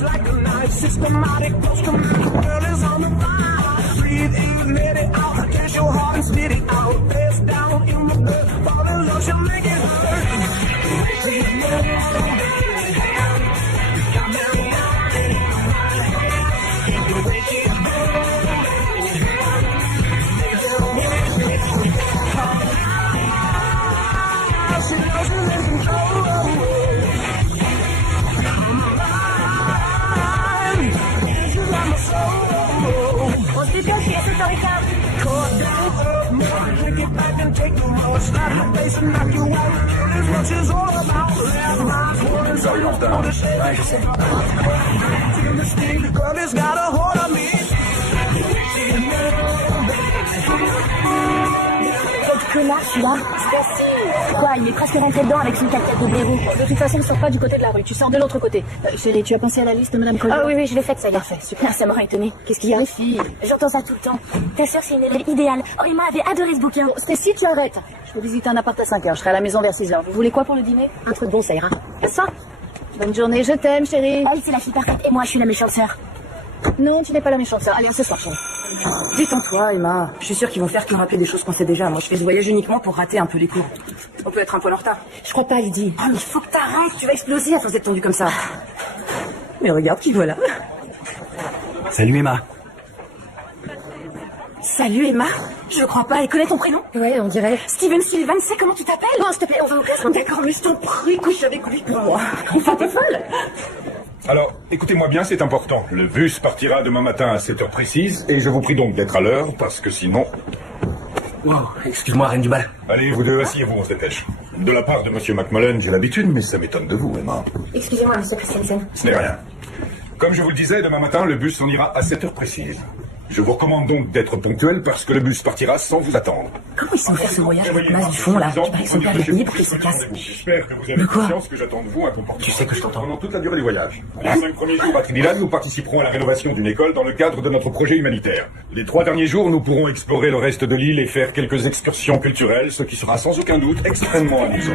cuts like a knife. Systematic, post-traumatic, girl is on the line. Breathe in, let it out. Catch your heart and spit it out. Face down in the blood. Fall in love, she'll make it hurt. On se dépêche, il est à 7h15. Ouais, je sais. Quel connard celui-là. Quoi, il est presque rentré dedans avec son 4x4 de blaireau. De toute façon, ne sors pas du côté de la rue, tu sors de l'autre côté. Chérie, tu as pensé à la liste de Madame Collier? Ah oui, je l'ai faite, ça y est. Parfait, super. Ça m'aurait étonné. Qu'est-ce qu'il y a? Les filles, j'entends ça tout le temps. Ta sœur, c'est une élève idéale. Oh, Emma avait adoré ce bouquin. Bon, Stacy, tu arrêtes. Je peux visiter un appart à 5h, je serai à la maison vers 6h. Vous voulez quoi pour le dîner? Un truc bon, ça ira. Ça. Bonne journée, je t'aime, chérie. Elle, c'est la fille parfaite et moi, je suis la méchante sœur. Non, tu n'es pas la méchante sœur. Allez, à ce soir, chérie. Détends-toi, Emma. Je suis sûre qu'ils vont faire que rappeler des choses qu'on sait déjà. Moi, je fais ce voyage uniquement pour rater un peu les cours. On peut être un poil en retard. Je crois pas, Lydie. Ah, mais il faut que t'arrêtes. Tu vas exploser à force d'être tendue comme ça. Mais regarde qui voilà. Salut Emma. Salut, Emma. Je crois pas. Elle connaît ton prénom? Ouais, on dirait. Steven Sullivan sait comment tu t'appelles? Non, s'il te plaît, on va au classe. D'accord, mais je t'en prie, couche avec lui pour moi. Enfin, t'es folle. Alors, écoutez-moi bien, c'est important. Le bus partira demain matin à 7h précise, et je vous prie donc d'être à l'heure, parce que sinon... Wow, excuse-moi, reine du bal. Allez, vous deux, asseyez-vous, on se dépêche. De la part de Monsieur McMullen, j'ai l'habitude, mais ça m'étonne de vous, Emma. Excusez-moi, monsieur Christensen. Ce n'est rien. Comme je vous le disais, demain matin, le bus en ira à 7h précise. Je vous recommande donc d'être ponctuel parce que le bus partira sans vous attendre. Comment ils sont faire ce voyage avec Mas du fond, là? Tu paraît qu'ils sont pas payés pour qu'ils se cassent. J'espère que vous avez conscience que j'attends de vous un comportement. Tu sais que je t'entends. Pendant toute la durée du voyage. Les 5 premiers jours à Trinidad, nous participerons à la rénovation d'une école dans le cadre de notre projet humanitaire. Les 3 derniers jours, nous pourrons explorer le reste de l'île et faire quelques excursions culturelles, ce qui sera sans aucun doute extrêmement amusant.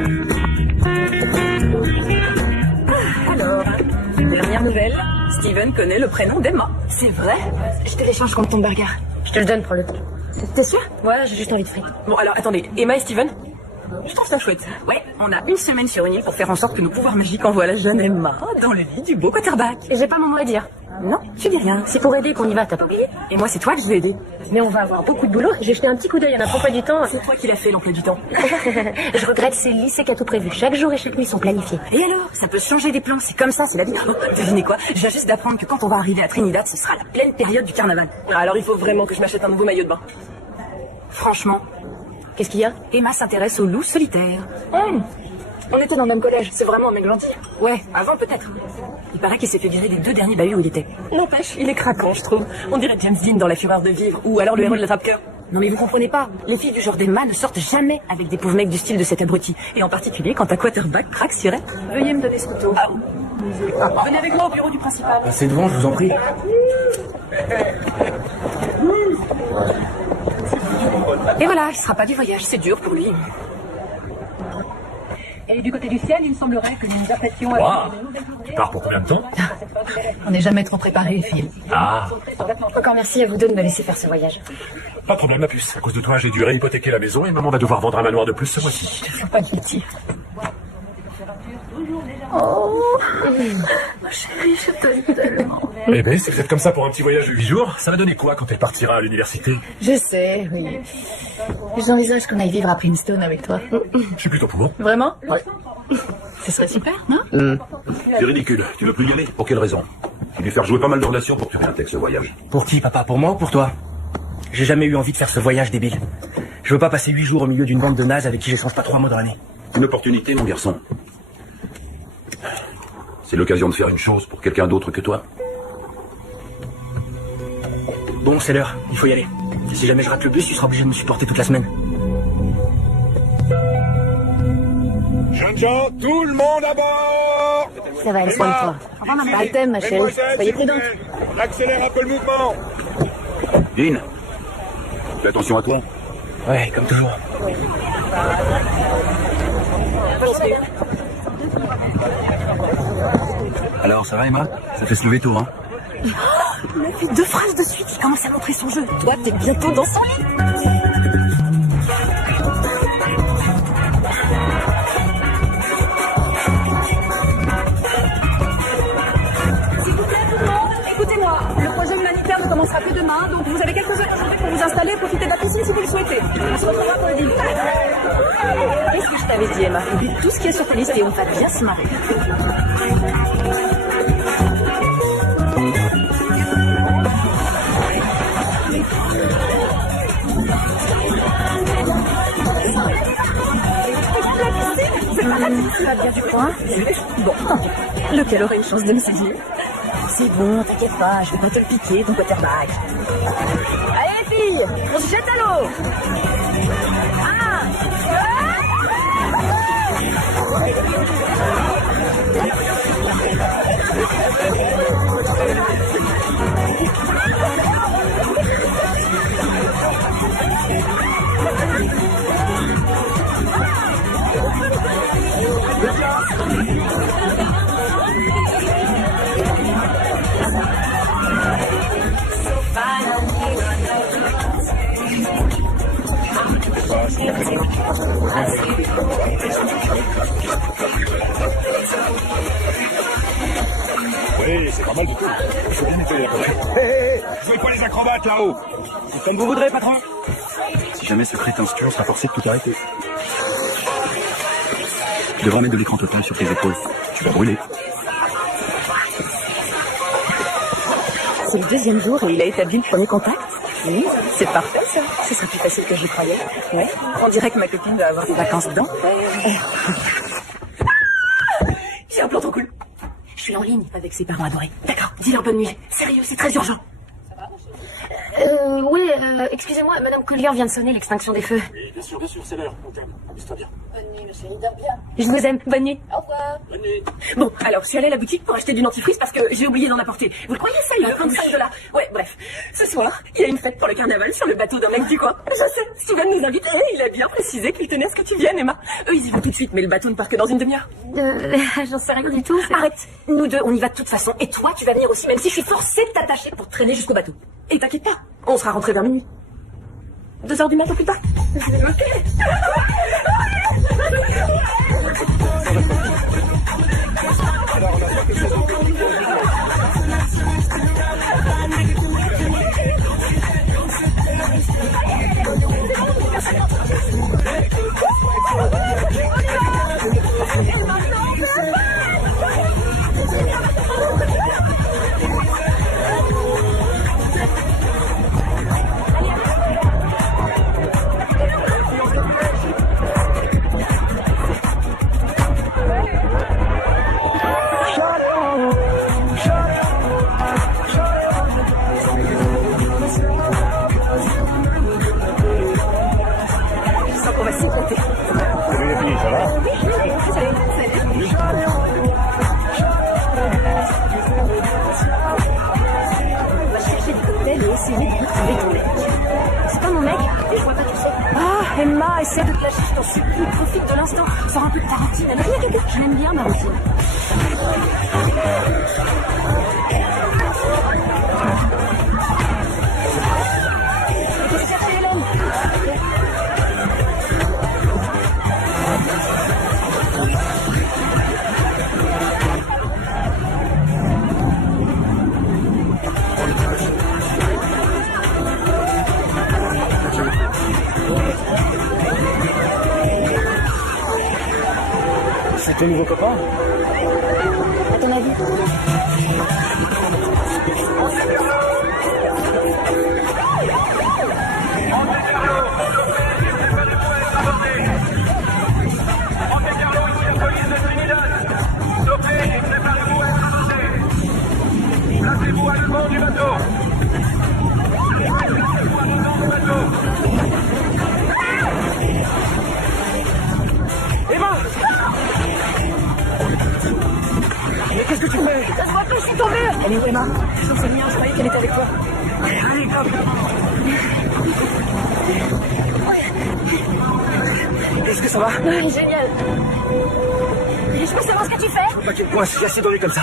Alors, dernière nouvelle. Steven connaît le prénom d'Emma. C'est vrai? Je te l'échange contre ton burger. Je te le donne, prends-le. T'es sûr? Ouais, J'ai juste envie de frites. Bon, alors, attendez. Emma et Steven? Je trouve ça chouette. Ouais, on a une semaine sur une île pour faire en sorte que nos pouvoirs magiques envoient la jeune Emma dans le lit du beau quarterback. Et j'ai pas mon mot à dire. Non, tu dis rien. C'est pour aider qu'on y va, t'as pas oublié? Et moi, c'est toi que je vais aider. Mais on va avoir beaucoup de boulot. J'ai jeté un petit coup d'œil à notre emploi du temps. C'est toi qui l'as fait, l'emploi du temps. Je regrette, c'est le lycée qui a tout prévu. Chaque jour et chaque nuit sont planifiés. Et alors? Ça peut changer des plans, c'est comme ça, c'est la vie. Oh, devinez quoi? Je viens juste d'apprendre que quand on va arriver à Trinidad, ce sera la pleine période du carnaval. Alors il faut vraiment que je m'achète un nouveau maillot de bain. Franchement, Qu'est-ce qu'il y a? Emma s'intéresse aux loups solitaires. On était dans le même collège. C'est vraiment un mec gentil. Ouais, avant peut-être. Il paraît qu'il s'est fait virer des 2 derniers bahuts où il était. N'empêche, il est craquant, je trouve. On dirait James Dean dans La Fureur de vivre, ou alors le héros de l'attrape-cœur. Non mais vous comprenez pas, les filles du genre d'Emma ne sortent jamais avec des pauvres mecs du style de cet abruti. Et en particulier quand un quarterback craque sur elle. Veuillez me donner ce couteau. Venez avec moi au bureau du principal. Passez devant, je vous en prie. Et voilà, il sera pas du voyage, c'est dur pour lui. Et du côté du ciel, il semblerait que nous nous apprêtions à... Wow. Tu pars pour combien de temps? On n'est jamais trop préparés, filles. Ah, Encore merci à vous deux de me laisser faire ce voyage. pas de problème, ma puce. À cause de toi, j'ai dû réhypothéquer la maison et maman va devoir vendre un manoir de plus ce mois-ci. Faut pas de pitié. Ma chérie, je t'aime tellement. Eh ben, c'est peut-être comme ça pour un petit voyage de 8 jours. Ça va donner quoi quand elle partira à l'université? Je sais, oui. J'envisage qu'on aille vivre à Princeton avec toi. Je suis plutôt pour. Vraiment? Ouais. Ce serait super, non? C'est ridicule. Tu veux plus y aller? Pour quelle raison? Tu lui faire jouer pas mal de relations pour que tu réintègres ce voyage. Pour qui, papa? Pour moi ou pour toi? J'ai jamais eu envie de faire ce voyage débile. Je veux pas passer 8 jours au milieu d'une bande de nazes avec qui j'échange pas 3 mois dans l'année. Une opportunité, mon garçon. C'est l'occasion de faire une chose pour quelqu'un d'autre que toi. Bon, c'est l'heure. Il faut y aller. Et si jamais je rate le bus, tu seras obligé de me supporter toute la semaine. Jeunes gens, tout le monde à bord! Ça va, elle soigne-toi. Pas le thème, ma chérie. Soyez prudente. On accélère un peu le mouvement. Dean, fais attention à toi. Ouais, comme toujours. Alors, ça va Emma? Ça fait se lever tôt, hein? Il a fait 2 phrases de suite, il commence à montrer son jeu. Toi, t'es bientôt dans son lit. Écoutez-moi, le projet humanitaire ne commencera que demain, donc vous avez quelques heures aujourd'hui pour vous installer et profiter de la piscine si vous le souhaitez. On se retrouvera pour le dîner. Qu'est-ce que je t'avais dit, Emma? Oublie tout ce qui est sur ta liste et on va bien se marrer. Tu vas bien du coin? Bon, tant pis. Lequel aurait une chance de me saisir? C'est bon, t'inquiète pas, je vais pas te le piquer, ton quarterback. Allez, filles, on se jette à l'eau. Oui, c'est pas mal du tout. Il faut bien nettoyer la forêt. Jouez pas les acrobates là-haut. Comme vous voudrez, patron. Si jamais ce crétin se tue, on sera forcé de tout arrêter. Tu devras mettre de l'écran total sur tes épaules. Tu vas brûler. C'est le 2e jour et il a établi le premier contact. Oui, c'est parfait ça. Ce sera plus facile que je le croyais. Ouais. On dirait que ma copine va avoir des vacances dentaires. J'ai un plan trop cool. Je suis en ligne avec ses parents adorés. D'accord, dis-leur bonne nuit. Sérieux, c'est très urgent. Oui, excusez-moi, Madame Collier vient de sonner l'extinction des feux. Oui, bien sûr, c'est l'heure. Mon calme, amuse-toi bien. Bonne nuit, monsieur, il dort bien. Je vous aime, bonne nuit. Au revoir. Bonne nuit. Bon, alors je suis allée à la boutique pour acheter du dentifrice parce que j'ai oublié d'en apporter. Vous le croyez ça, il y a 25 $. Ouais, bref. Ce soir, il y a une fête pour le carnaval sur le bateau d'un mec du coin. Je sais, Steven nous invite et il a bien précisé qu'il tenait à ce que tu viennes, Emma. Eux, ils y vont tout de suite, mais le bateau ne part que dans une demi-heure. J'en sais rien du tout. Arrête, nous deux, on y va de toute façon. Et toi, tu vas venir aussi, même si je suis forcée de t'attacher pour te traîner jusqu'au bateau. Et t'inquiète pas, on sera rentrés vers minuit. 2 heures du matin plus tard. Emma, essaie de te lâcher, je t'en supplie, profite de l'instant, sors un peu de ta routine, elle rien quelqu'un. Je l'aime bien ma routine. Il faut chercher Hélène. C'est ton nouveau copain? À ton avis? Placez-vous à l'avant du bateau. Emma! Mais qu'est-ce que tu fais? Ça se voit que je suis tombée. Elle est où, Emma? Je me souviens, je croyais qu'elle était avec toi. Allez, hop! Est-ce que ça va? Oui, génial. Je peux savoir ce que tu fais? Faut pas que tu me coinces, j'ai assez donné comme ça.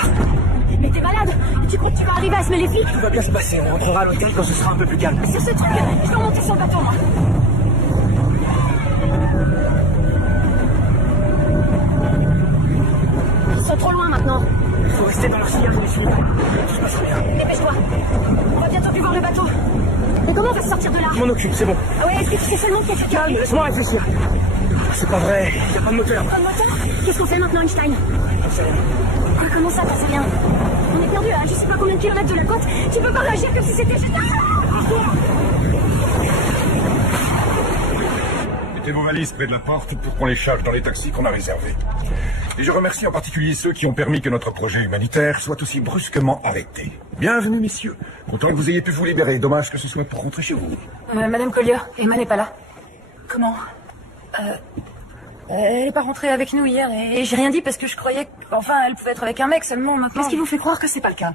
Mais t'es malade. Tu crois que tu vas arriver à semer les flics? Tout va bien se passer, on rentrera à l'hôtel quand ce sera un peu plus calme. C'est ce truc. Je vais remonter sur le bateau, moi. Ils sont trop loin maintenant. Faut rester dans leur sillage, les filles. Tout se passera bien. Dépêche-toi. On va bientôt plus voir le bateau. Mais comment on va se sortir de là? Je m'en occupe, c'est bon. Ah ouais, est-ce que tu sais seulement qu'il y a quelqu'un? Laisse-moi réfléchir. C'est pas vrai, y a pas de moteur. Pas de moteur? Qu'est-ce qu'on fait maintenant, Einstein? Quoi, comment ça, t'en sais rien? On est perdu à je sais pas combien de kilomètres de la côte. Tu peux pas réagir comme si c'était génial. Mettez vos valises près de la porte pour qu'on les charge dans les taxis qu'on a réservés. Et je remercie en particulier ceux qui ont permis que notre projet humanitaire soit aussi brusquement arrêté. Bienvenue, messieurs. Content que vous ayez pu vous libérer. Dommage que ce soit pour rentrer chez vous. Madame Collier, Emma n'est pas là. Comment Elle n'est pas rentrée avec nous hier et j'ai rien dit parce que je croyais qu'enfin elle pouvait être avec un mec seulement maintenant. Qu'est-ce qui vous fait croire que c'est pas le cas?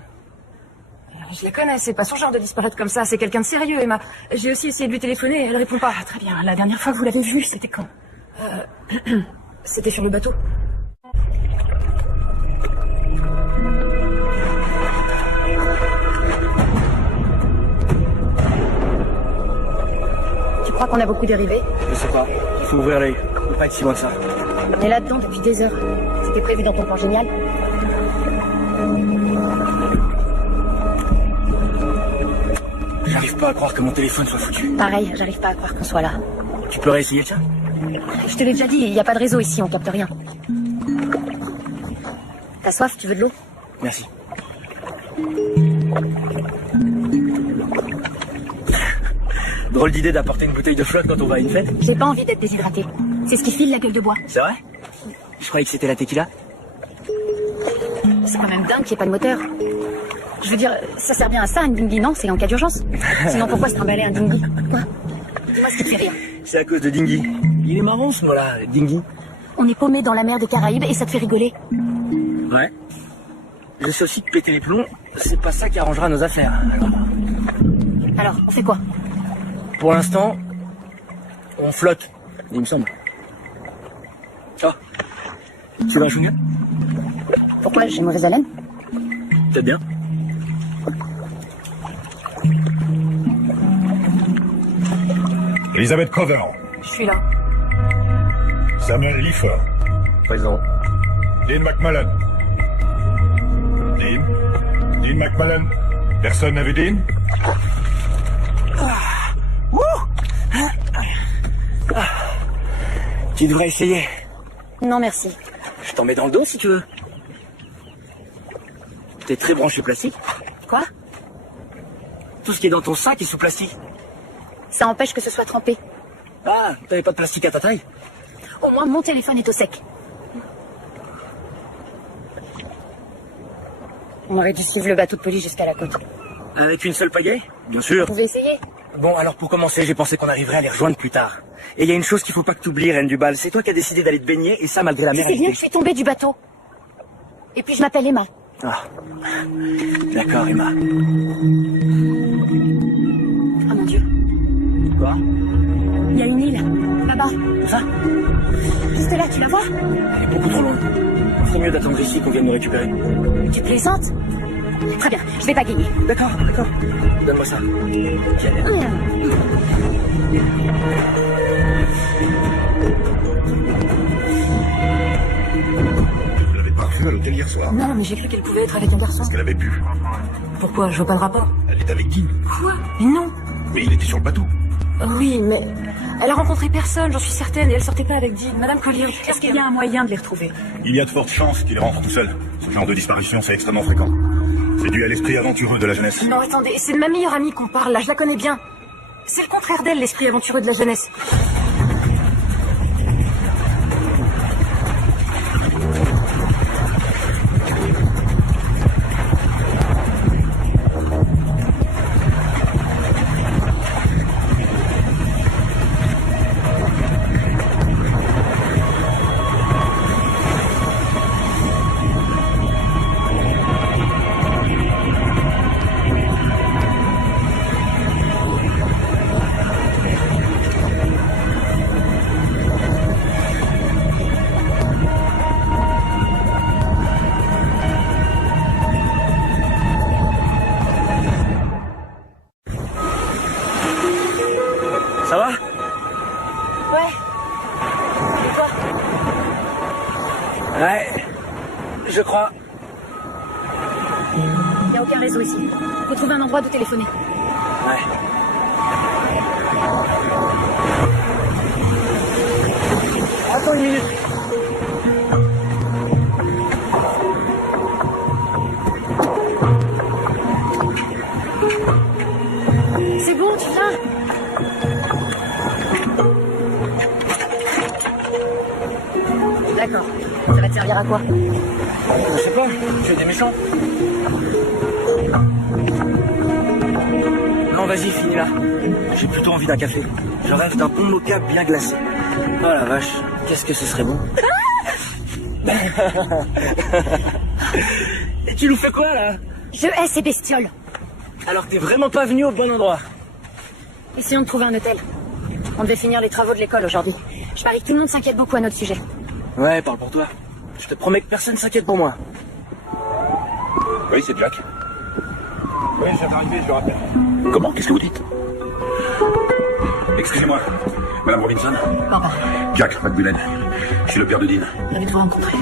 Je la connais, c'est pas son genre de disparaître comme ça, c'est quelqu'un de sérieux, Emma. J'ai aussi essayé de lui téléphoner, elle répond pas. Très bien, la dernière fois que vous l'avez vue, c'était quand? C'était sur le bateau. Tu crois qu'on a beaucoup dérivé? Je sais pas, il faut ouvrir l'œil. On peut pas être si loin que ça. On est là-dedans depuis des heures. C'était prévu dans ton plan génial. J'arrive pas à croire que mon téléphone soit foutu. Pareil, j'arrive pas à croire qu'on soit là. Tu peux réessayer le tien? Je te l'ai déjà dit, il n'y a pas de réseau ici, on capte rien. T'as soif, tu veux de l'eau? Merci. Drôle d'idée d'apporter une bouteille de flotte quand on va à une fête. J'ai pas envie d'être déshydraté. C'est ce qui file la gueule de bois. C'est vrai? Je croyais que c'était la tequila. C'est quand même dingue qu'il n'y ait pas de moteur. Je veux dire, ça sert bien à ça, un dinghy, non? C'est en cas d'urgence. Sinon, pourquoi se trimballer un dinghy? Quoi? Dis-moi ce qui te fait rire. C'est à cause de Dingy. Il est marrant ce mot-là, Dingy. On est paumé dans la mer des Caraïbes et ça te fait rigoler. Ouais. Je sais aussi que péter les plombs, c'est pas ça qui arrangera nos affaires. Alors, on fait quoi? Pour l'instant, on flotte, il me semble. Oh. Tu veux un chewing-gum? Pourquoi? J'ai mauvaise haleine? Peut-être bien. Elizabeth Cover. Je suis là. Samuel Lifford. Présent. Dean McMullen. Dean McMullen. Personne n'a vu Dean? Tu devrais essayer. Non, merci. Je t'en mets dans le dos si tu veux. T'es très branché plastique. Quoi? Tout ce qui est dans ton sac est sous plastique. Ça empêche que ce soit trempé. Ah, t'avais pas de plastique à ta taille? Au moins, mon téléphone est au sec. On aurait dû suivre le bateau de police jusqu'à la côte. Avec une seule pagaie? Bien sûr. Vous pouvez essayer? Bon, alors pour commencer, j'ai pensé qu'on arriverait à les rejoindre plus tard. Et il y a une chose qu'il faut pas que t'oublies, Reine du Bal. C'est toi qui as décidé d'aller te baigner, et ça malgré la Tu mer sais bien agitée. que je suis tombée du bateau. Et puis je m'appelle Emma. Ah. D'accord, Emma. Oh mon Dieu. Quoi? Il y a une île, là-bas. Ça? Juste là, tu la vois? Elle est beaucoup trop loin. C'est mieux d'attendre ici qu'on vienne nous récupérer. Tu plaisantes? Très bien, je vais pas gagner. D'accord, d'accord. Donne-moi ça. Tiens. Vous l'avez pas revue à l'hôtel hier soir. Non, mais j'ai cru qu'elle pouvait être avec un garçon. Parce qu'elle avait pu. Pourquoi? Je vois pas le rapport. Elle est avec Dean. Quoi? Mais non. Mais il était sur le bateau. Oui, mais elle a rencontré personne, j'en suis certaine, et elle sortait pas avec Dean. Madame Collier, Est-ce qu'il y a un moyen de les retrouver? Il y a de fortes chances qu'il rentre tout seul. Ce genre de disparition, c'est extrêmement fréquent. C'est dû à l'esprit aventureux de la jeunesse. Non, attendez, c'est de ma meilleure amie qu'on parle, là, je la connais bien. C'est le contraire d'elle, l'esprit aventureux de la jeunesse. Je crois. Il n'y a aucun réseau ici. Faut trouver un endroit de téléphoner. Ouais. Attends une minute. C'est bon, tu viens. D'accord. Ça va te servir à quoi? Je sais pas, tu es des méchants. Non, vas-y, finis là. J'ai plutôt envie d'un café. Je rêve d'un bon mocha bien glacé. Oh la vache, qu'est-ce que ce serait bon. Et tu nous fais quoi là? Je hais ces bestioles. Alors t'es vraiment pas venu au bon endroit. Essayons de trouver un hôtel. On devait finir les travaux de l'école aujourd'hui. Je parie que tout le monde s'inquiète beaucoup à notre sujet. Ouais, parle pour toi. Je te promets que personne s'inquiète pour moi. Oui, c'est Jack. Oui, je viens d'arriver, je le rappelle. Comment? Qu'est-ce que vous dites? Excusez-moi, Madame Robinson. Papa, Jack McMillan. Je suis le père de Dean. ravi de vous rencontrer.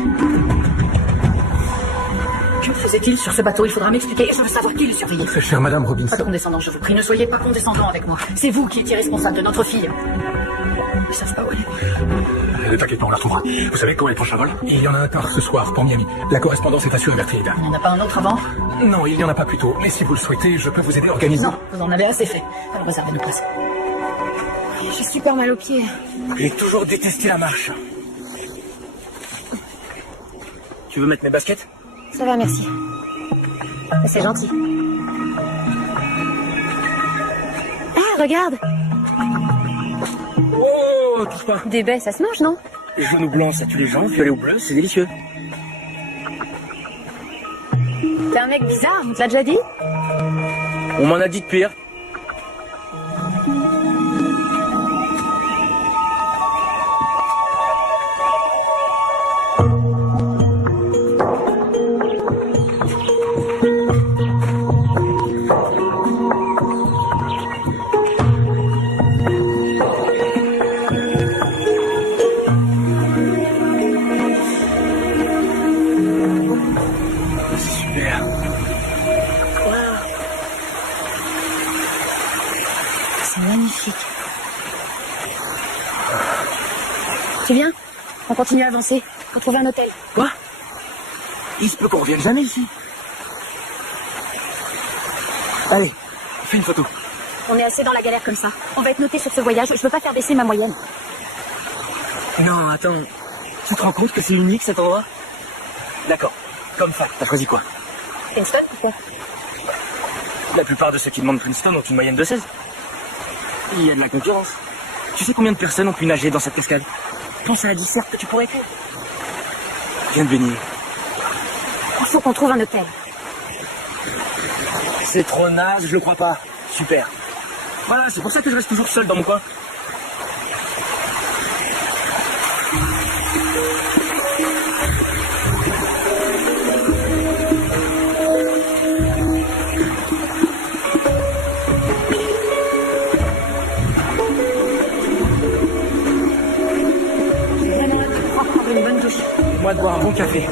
Que faisait-il sur ce bateau? Il faudra m'expliquer. Je veux savoir qui le surveillait. Très chère Madame Pas Robinson. de condescendant, je vous prie. Ne soyez pas condescendant avec moi. C'est vous qui étiez responsable de notre fille. Ils savent pas où elle est. Ne t'inquiète pas, on la retrouvera. Vous savez quand est le prochain vol? Il y en a un tard ce soir pour Miami. La correspondance est assurée vers Trinidad. Il n'y en a pas un autre avant? Non, il n'y en a pas plus tôt. Mais si vous le souhaitez, je peux vous aider à organiser. Non, vous en avez assez fait. Alors réservez nos places. J'ai super mal aux pieds. J'ai toujours détesté la marche. Tu veux mettre mes baskets? Ça va, merci. C'est gentil. Ah, regarde. Oh, touche pas. Des baies, ça se mange, non? Genou blanc, ça tue les gens. Violet ou bleu, c'est délicieux. T'es un mec bizarre, on te l'a déjà dit? On m'en a dit de pire. Super. C'est magnifique. Tu viens? On continue à avancer. Faut trouver un hôtel. Quoi? Il se peut qu'on revienne jamais ici. Allez, fais une photo. On est assez dans la galère comme ça. On va être noté sur ce voyage. Je veux pas faire baisser ma moyenne. Non, attends. Tu te rends compte que c'est unique cet endroit? D'accord. Comme fac, t'as choisi quoi? Princeton, pourquoi? La plupart de ceux qui demandent Princeton ont une moyenne de 16. Il y a de la concurrence. Tu sais combien de personnes ont pu nager dans cette cascade? Pense à la disserte que tu pourrais écrire. Viens de baigner. Il faut qu'on trouve un hôtel. C'est trop naze, je le crois pas. Super. Voilà, c'est pour ça que je reste toujours seul dans mon coin. Vraiment, on va prendre une bonne douche. Moi de boire un bon café.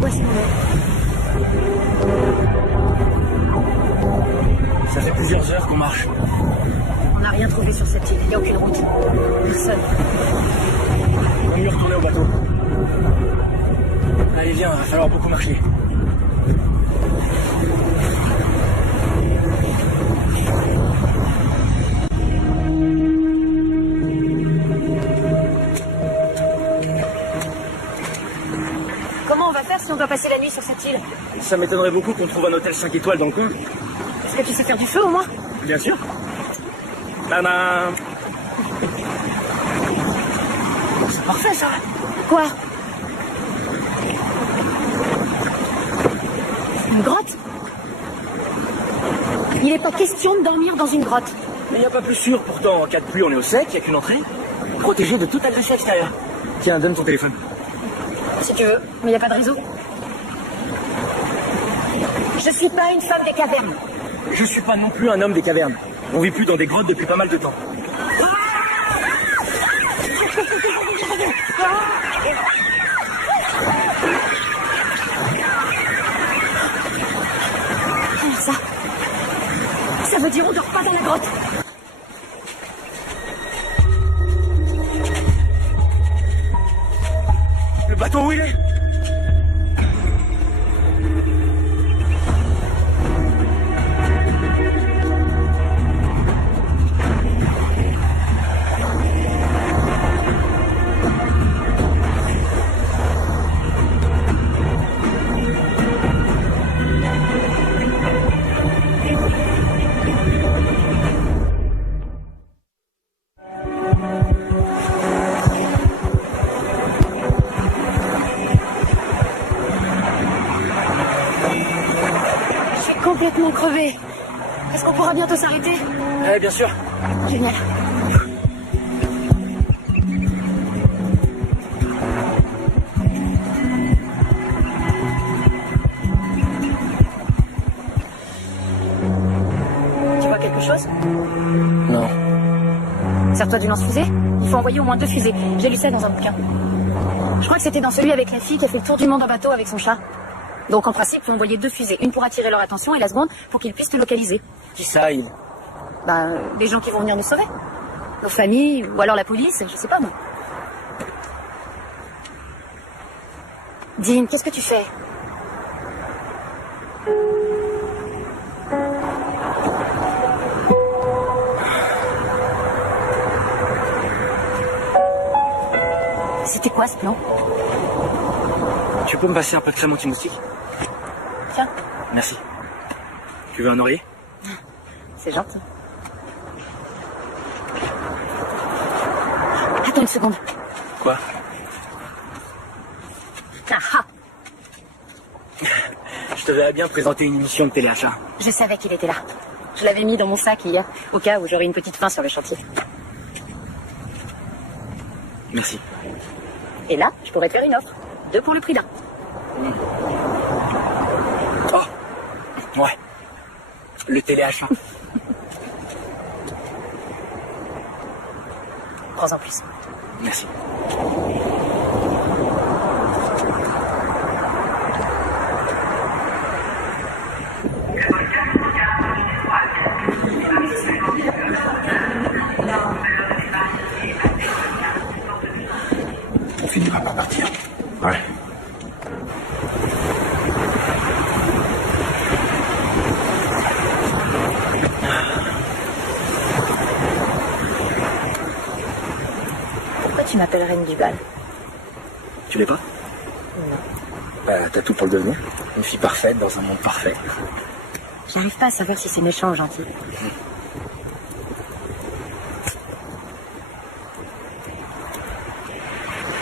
Où est-ce qu'on est? Ça fait plusieurs heures qu'on marche. On n'a rien trouvé sur cette île. Il n'y a aucune route. Personne. On va mieux retourner au bateau. Allez, viens, va falloir beaucoup marcher. Comment on va faire si on doit passer la nuit sur cette île? Ça m'étonnerait beaucoup qu'on trouve un hôtel 5 étoiles dans le coin. Est-ce que tu sais faire du feu au moins? Bien sûr. Tadam! C'est parfait ça. Quoi? Une grotte? Il n'est pas question de dormir dans une grotte. Mais il n'y a pas plus sûr pourtant. En cas de pluie, on est au sec, il n'y a qu'une entrée. Protégé de toute agression extérieure. Tiens, donne ton téléphone. Si tu veux, mais il n'y a pas de réseau. Je suis pas une femme des cavernes. Je suis pas non plus un homme des cavernes. On vit plus dans des grottes depuis pas mal de temps. Ça veut dire on dort pas dans la grotte. Le bateau, où il est? Complètement crevé. Est-ce qu'on pourra bientôt s'arrêter? Bien sûr. Génial. Tu vois quelque chose? Non. Sers-toi du lance-fusée. Il faut envoyer au moins 2 fusées. J'ai lu ça dans un bouquin. Je crois que c'était dans celui avec la fille qui a fait le tour du monde en bateau avec son chat. Donc en principe, il faut envoyer 2 fusées. Une pour attirer leur attention et la seconde pour qu'ils puissent te localiser. Qui ça, il? Les gens qui vont venir nous sauver. Nos familles, ou alors la police, je sais pas moi. Dean, qu'est-ce que tu fais? C'était quoi ce plan? Tu peux me passer un peu de crème anti-moustique? Tiens. Merci. Tu veux un oreiller? C'est gentil. Attends une seconde. Quoi? Ah, Je te verrais bien présenter une émission de téléachat. je savais qu'il était là. Je l'avais mis dans mon sac hier, au cas où j'aurais une petite faim sur le chantier. Merci. Et là, je pourrais te faire une offre. 2 pour le prix d'un. Oh ouais. Le téléachat. Prends-en plus. Merci. On finira par partir. Ouais. Pourquoi tu m'appelles Reine du Bal? Tu l'es pas? Non. T'as tout pour le devenir. Une fille parfaite dans un monde parfait. J'arrive pas à savoir si c'est méchant ou gentil.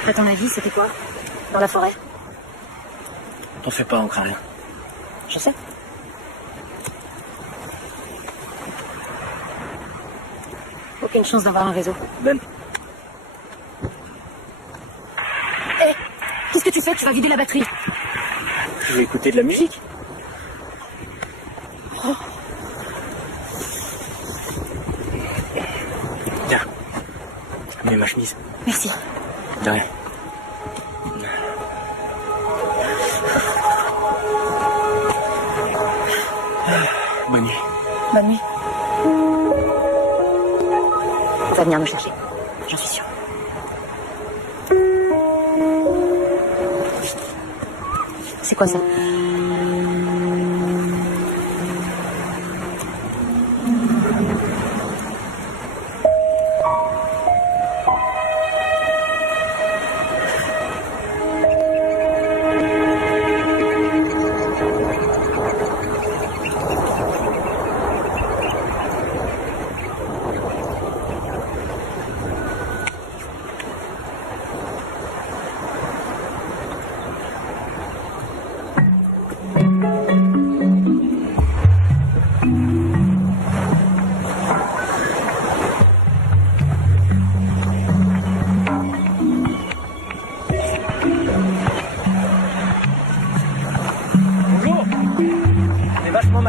À ton avis, c'était quoi? Dans la forêt? T'en fais pas, on craint rien. Je sais. Aucune chance d'avoir un réseau. Ben, Hé, qu'est-ce que tu fais? Tu vas vider la batterie. je vais écouter de la musique. Tiens. Mets ma chemise. Merci. De rien. Bonne nuit. Bonne nuit. On va venir me chercher. J'en suis sûre. C'est quoi ça?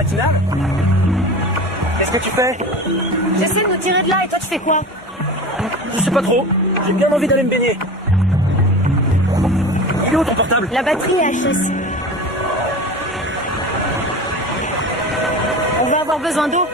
matinale. Qu'est-ce que tu fais? J'essaie de me tirer de là et toi tu fais quoi? Je sais pas trop. J'ai bien envie d'aller me baigner. Il est où ton portable? La batterie est HS. On va avoir besoin d'eau.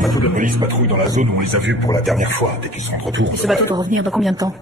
Bateau de la police patrouille dans la zone où on les a vus pour la dernière fois, dès qu'ils seront de retour. Et ce bateau doit revenir dans combien de temps?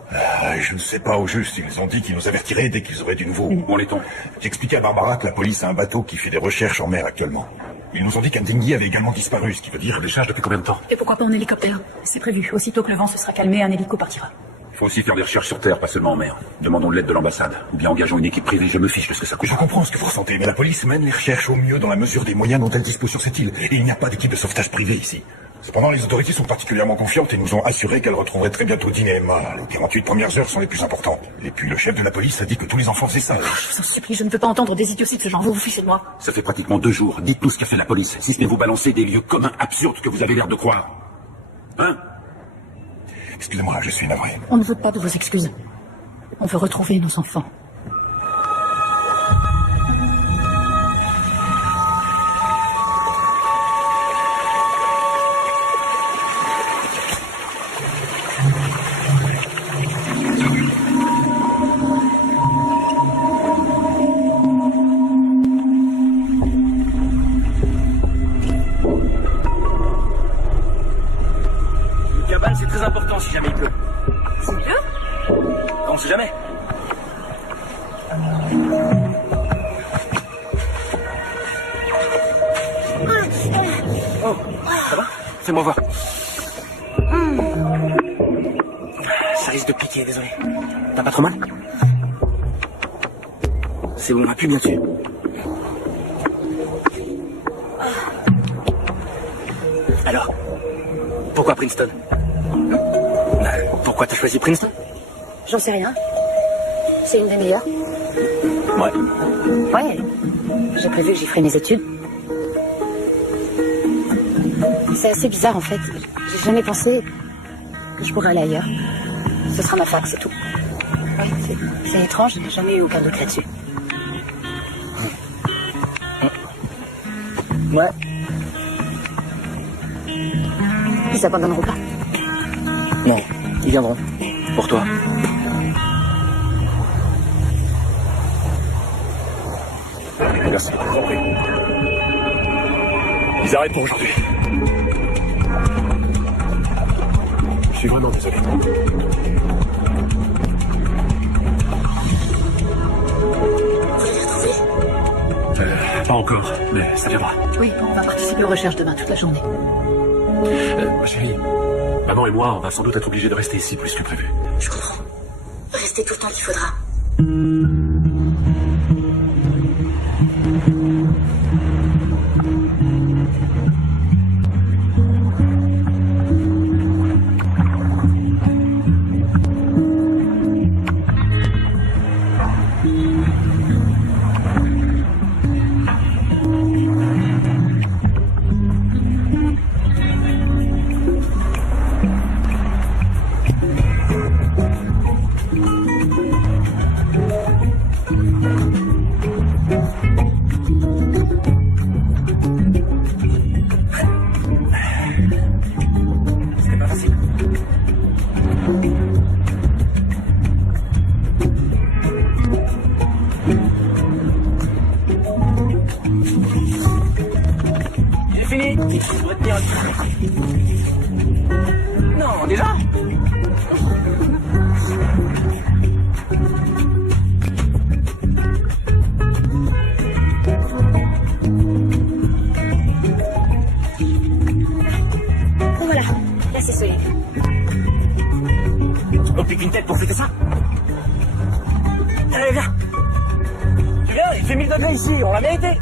Je ne sais pas au juste, ils ont dit qu'ils nous avertiraient dès qu'ils auraient du nouveau. Où en est-on? J'expliquais à Barbara que la police a un bateau qui fait des recherches en mer actuellement. Ils nous ont dit qu'un dinghy avait également disparu, ce qui veut dire... Les charges depuis combien de temps? Et pourquoi pas en hélicoptère? C'est prévu. Aussitôt que le vent se sera calmé, un hélico partira. Il faut aussi faire des recherches sur Terre, pas seulement en mer. Demandons de l'aide de l'ambassade. Ou bien engageons une équipe privée, je me fiche de ce que ça coûte. Je comprends ce que vous ressentez, mais la police mène les recherches au mieux dans la mesure des moyens dont elle dispose sur cette île. Et il n'y a pas d'équipe de sauvetage privée ici. Cependant, les autorités sont particulièrement confiantes et nous ont assuré qu'elles retrouveraient très bientôt Dean et Emma. Les 48 premières heures sont les plus importantes. Et puis le chef de la police a dit que tous les enfants faisaient ça. Je vous en supplie, je ne peux pas entendre des idioties de ce genre. Vous vous fichez de moi. Ça fait pratiquement 2 jours. Dites-nous ce qu'a fait la police, si ce n'est vous balancer des lieux communs absurdes que vous avez l'air de croire. Hein? Excusez-moi, je suis navré. On ne veut pas de vos excuses. On veut retrouver nos enfants. Une cabane, c'est très important si jamais il pleut. C'est mieux? On sait jamais. Oh, ça va? Fais-moi voir. Ça risque de piquer, désolé. T'as pas trop mal? C'est bon, appuie bien dessus. Alors, pourquoi Princeton? Pourquoi t'as choisi Princeton? J'en sais rien. C'est une des meilleures. Ouais. Ouais. J'ai prévu que j'y ferai mes études. C'est assez bizarre en fait. J'ai jamais pensé que je pourrais aller ailleurs. Ce sera ma fac, c'est tout. Oui, c'est étrange, je n'ai jamais eu aucun doute là-dessus. Ouais. Ils abandonneront pas. Non, ils viendront. Pour toi. Merci. Ils arrêtent pour aujourd'hui. Je suis vraiment désolé. Pas encore, mais ça viendra. Oui, on va participer aux recherches demain toute la journée. Ma chérie, maman et moi, on va sans doute être obligés de rester ici plus que prévu. Je comprends. Restez tout le temps qu'il faudra. Non, déjà? Voilà, là c'est solide. On pique une tête pour fêter ça? Allez, viens! Tu viens, il fait 1000 degrés ici, on l'a mérité!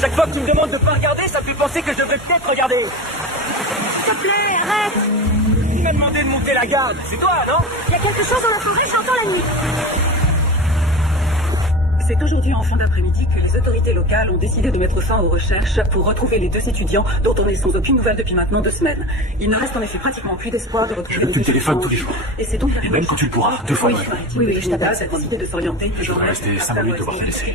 Chaque fois que tu me demandes de pas regarder, ça me fait penser que je devrais peut-être regarder. S'il te plaît, arrête. Tu m'as demandé de monter la garde, c'est toi, non? Il y a quelque chose dans la forêt, j'entends la nuit. C'est aujourd'hui en fin d'après-midi que les autorités locales ont décidé de mettre fin aux recherches pour retrouver les deux étudiants dont on est sans aucune nouvelle depuis maintenant 2 semaines. Il ne reste en effet pratiquement plus d'espoir de retrouver Je veux plus le téléphone tous les jours. Et c'est donc Et même quand tu le pourras, 2 fois. Oui, je t'appelle. A décidé de s'orienter. Je voudrais rester 5 minutes devoir te laisser.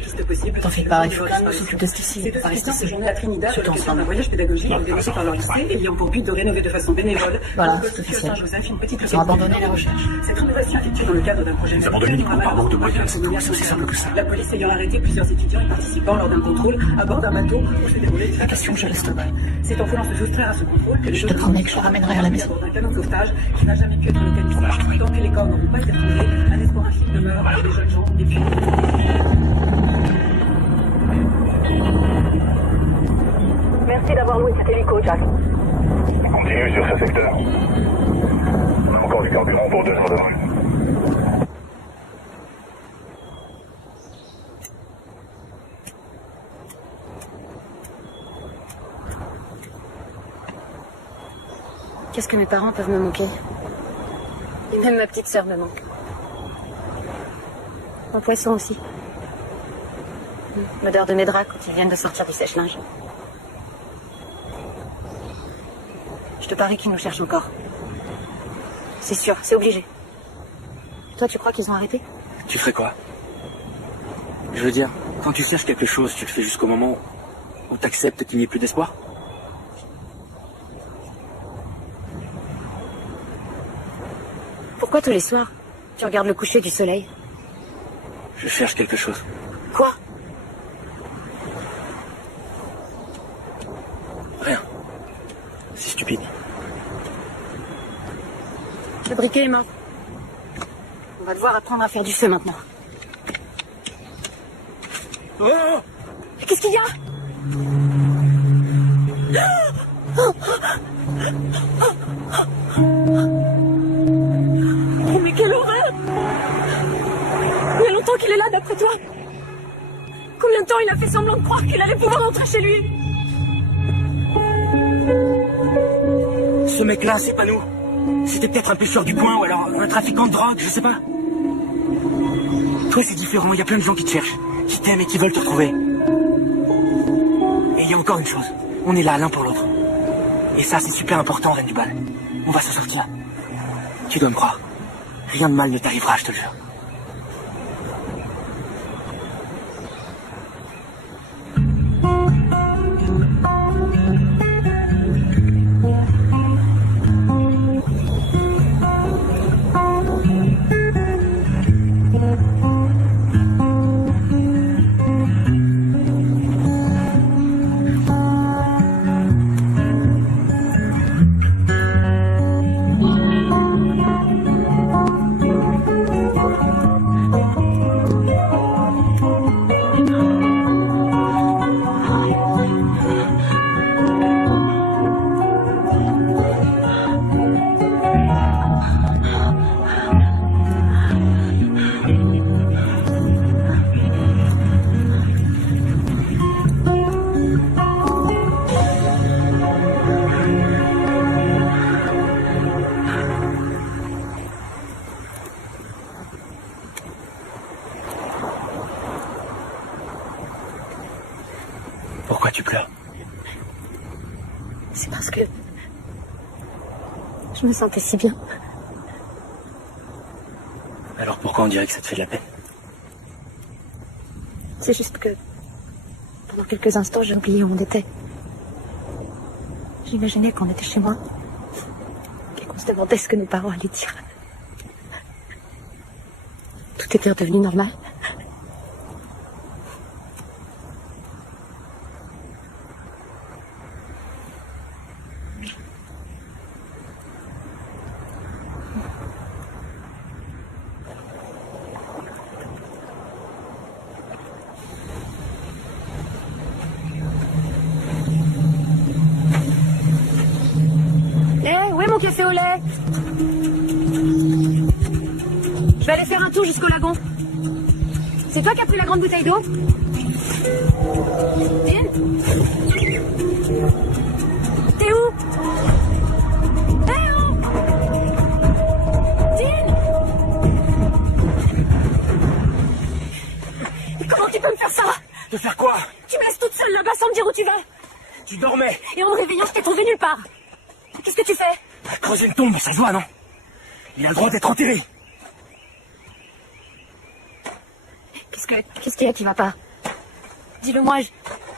T'en fais pas, il faut quand même s'occuper de ce qu'ici. Ces deux étudiants séjournaient à Trinidad Surtout dans ensemble. un voyage pédagogique organisé par leur lycée, ayant pour but de rénover de façon bénévole Voilà, l'école c'est officiel. Saint-Joseph, une petite Ils ont abandonné la recherche. Cette rénovation effectuée dans le cadre d'un projet Ils abandonnent uniquement par manque de moyens, c'est tout, c'est aussi simple que ça. La police ayant arrêté plusieurs étudiants y participant lors d'un contrôle à bord d'un bateau où se déroulait une question, je reste pas. C'est en voulant se soustraire à ce contrôle que Je te promets que je le ramènerai à la maison. un canon de sauvetage qui n'a jamais pu être localisé. Tant que les corps n'auront pas été retrouvés, un espoir infime demeure pour les jeunes gens et puis... Merci d'avoir loué cet hélico, Jack. On continue sur ce secteur. On a encore du carburant pour 2 heures de vol. Qu'est-ce que mes parents peuvent me manquer? Et même ma petite sœur me manque. Mon poisson aussi. L'odeur de mes draps quand ils viennent de sortir du sèche-linge. Je te parie qu'ils nous cherchent encore. C'est sûr, c'est obligé. Toi, tu crois qu'ils ont arrêté? Tu ferais quoi? Je veux dire, quand tu cherches quelque chose, tu le fais jusqu'au moment où t'acceptes qu'il n'y ait plus d'espoir? Pourquoi tous les soirs, tu regardes le coucher du soleil? Je cherche quelque chose. Quoi? Rien. C'est stupide. Le briquet est mort. On va devoir apprendre à faire du feu maintenant. Oh! Qu'est-ce qu'il y a? Oh, mais quelle horreur! Il y a longtemps qu'il est là, d'après toi? Combien de temps il a fait semblant de croire qu'il allait pouvoir rentrer chez lui? Ce mec-là, c'est pas nous. C'était peut-être un pêcheur du coin ou alors un trafiquant de drogue, je sais pas. Toi, c'est différent. Il y a plein de gens qui te cherchent, qui t'aiment et qui veulent te retrouver. Et il y a encore une chose. On est là l'un pour l'autre. Et ça, c'est super important, Reine du Bal. On va s'en sortir. Tu dois me croire. Rien de mal ne t'arrivera, je te le jure. Pourquoi tu pleures? C'est parce que je me sentais si bien. Alors pourquoi on dirait que ça te fait de la peine? C'est juste que pendant quelques instants, j'ai oublié où on était. J'imaginais qu'on était chez moi et qu'on se demandait ce que nos parents allaient dire. Tout était redevenu normal. Où est mon café au lait? Je vais aller faire un tour jusqu'au lagon. C'est toi qui as pris la grande bouteille d'eau? Dean? T'es où? Hé oh! Dean? Comment tu peux me faire ça? Te faire quoi? Tu me laisses toute seule là-bas sans me dire où tu vas. Tu dormais. Et en me réveillant, je t'ai trouvé nulle part. Qu'est-ce que tu fais? Creuser une tombe, ça se voit, non? Il a le droit d'être enterré. Qu'est-ce qu'il y a qui va pas? Dis-le-moi,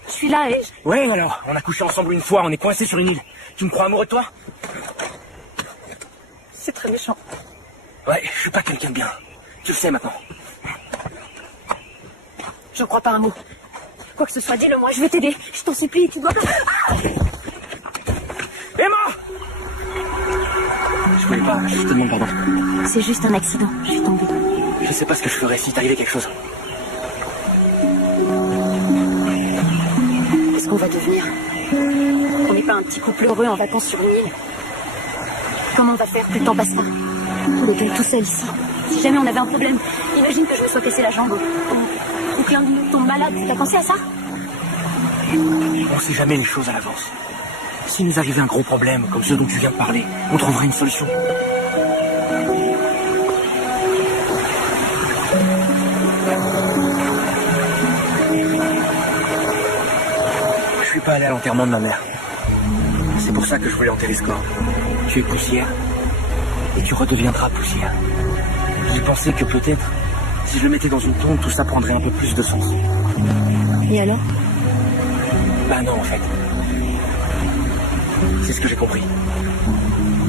je suis là et je... Ouais, alors, on a couché ensemble une fois, on est coincés sur une île. Tu me crois amoureux de toi? C'est très méchant. Ouais, je suis pas quelqu'un de bien. Tu le sais maintenant. Je crois pas un mot. Quoi que ce soit, dis-le-moi, je vais t'aider. Je t'en supplie, tu dois... Ah! Emma! Je voulais pas, je te demande pardon. C'est juste un accident, je suis tombée. Je sais pas ce que je ferais si t'arrivait quelque chose. Qu'est-ce qu'on va devenir? On n'est pas un petit couple heureux en vacances sur une île. Comment on va faire? Plus le temps passe pas. On est tout seul ici. Si jamais on avait un problème, imagine que je me sois cassé la jambe ou que l'un de nous tombe malade. T'as pensé à ça? On sait jamais les choses à l'avance. S'il nous arrivait un gros problème, comme ceux dont tu viens de parler, on trouverait une solution. Je suis pas allé à l'enterrement de ma mère. C'est pour ça que je voulais enterrer ce corps. Tu es poussière, et tu redeviendras poussière. J'ai pensé que peut-être, si je le mettais dans une tombe, tout ça prendrait un peu plus de sens. Et alors? Bah non, en fait. C'est ce que j'ai compris.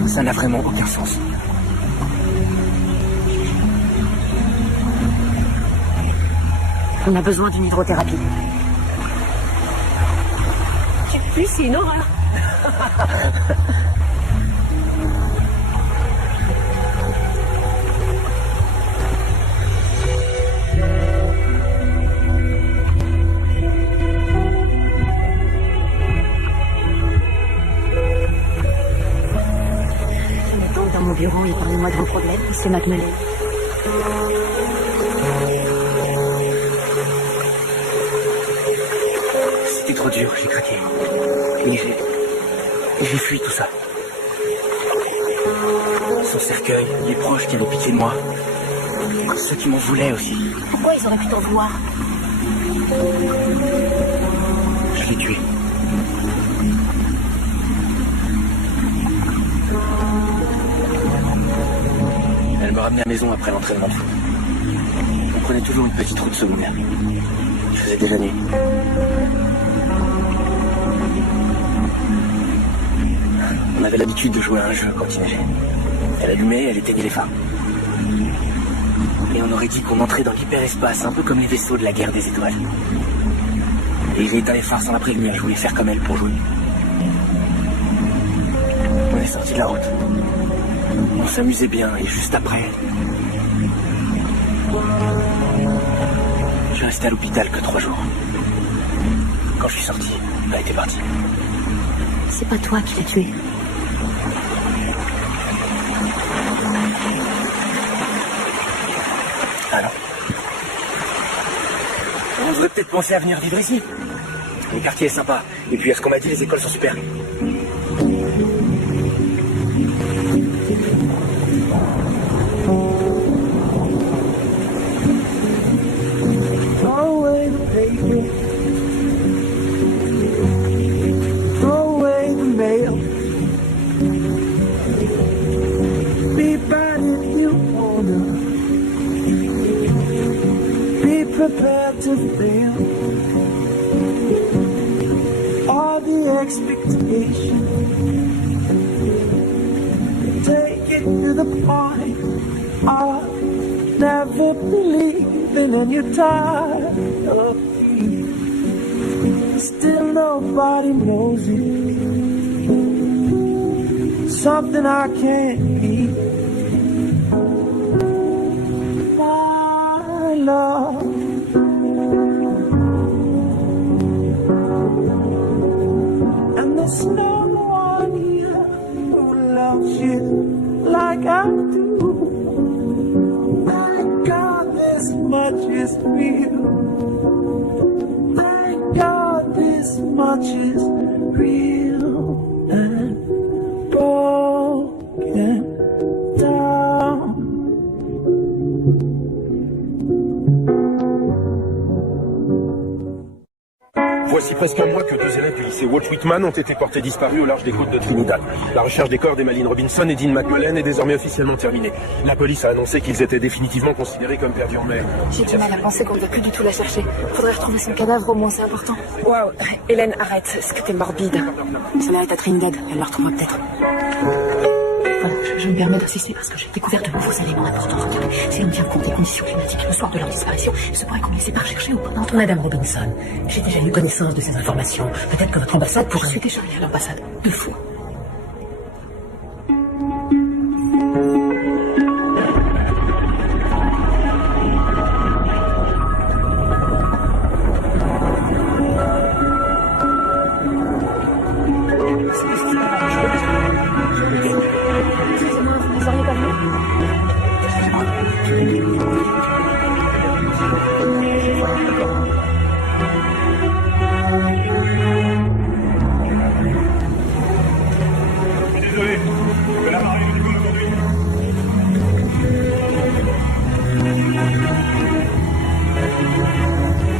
Ça n'a vraiment aucun sens. On a besoin d'une hydrothérapie. Tu plus, c'est une horreur. Dans mon bureau et parlez-moi de vos problèmes, c'est Mac-Mullen. C'était trop dur, j'ai craqué. Et j'ai fui tout ça. Son cercueil, les proches qui avaient pitié de moi. Ceux qui m'en voulaient aussi. Pourquoi ils auraient pu t'en vouloir? Je l'ai tué. Elle me ramenait à la maison après l'entraînement de foot. On prenait toujours une petite route secondaire. Il faisait déjà nuit. On avait l'habitude de jouer à un jeu quand il neigeait. Elle allumait, elle éteignait les phares. Et on aurait dit qu'on entrait dans l'hyperespace, un peu comme les vaisseaux de la guerre des étoiles. Et j'ai éteint les phares sans la prévenir, je voulais faire comme elle pour jouer. On est sorti de la route. On s'amusait bien, et juste après... Je suis resté à l'hôpital que 3 jours. Quand je suis sorti, elle était partie. C'est pas toi qui l'as tué. Alors, on devrait peut-être penser à venir vivre ici. Le quartier est sympa. Et puis, à ce qu'on m'a dit, les écoles sont super. expectation. Take it to the point of never believing, and you're tired of me. Still nobody knows it. Something I can't be. My love. And there's no one here who loves you like I do. Thank God this much is real. Thank God this much is real and broken down. Voici presque un mois que 2 élèves du lycée Walt Whitman ont été portés disparus au large des côtes de Trinidad. La recherche des corps d'Emmeline Robinson et Dean McMullen est désormais officiellement terminée. La police a annoncé qu'ils étaient définitivement considérés comme perdus en mer. J'ai du mal à penser qu'on ne va plus du tout la chercher. Faudrait retrouver son cadavre, au moins c'est important. Waouh, Hélène, arrête, est-ce que t'es morbide? Ça l'arrête à Trinidad, elle la retrouvera peut-être. Voilà, je me permets d'insister parce que j'ai découvert de nouveaux éléments importants. Regardez, si l'on tient compte des conditions climatiques le soir de leur disparition, il se pourrait qu'on ne les ait pas recherchés ou pendant. Madame Robinson, j'ai déjà eu connaissance de ces informations. Peut-être que votre ambassade pourrait... Je suis déjà allée à l'ambassade 2 fois. Excusez-moi, vous auriez pas vu? Désolé, mais la marée du coup aujourd'hui.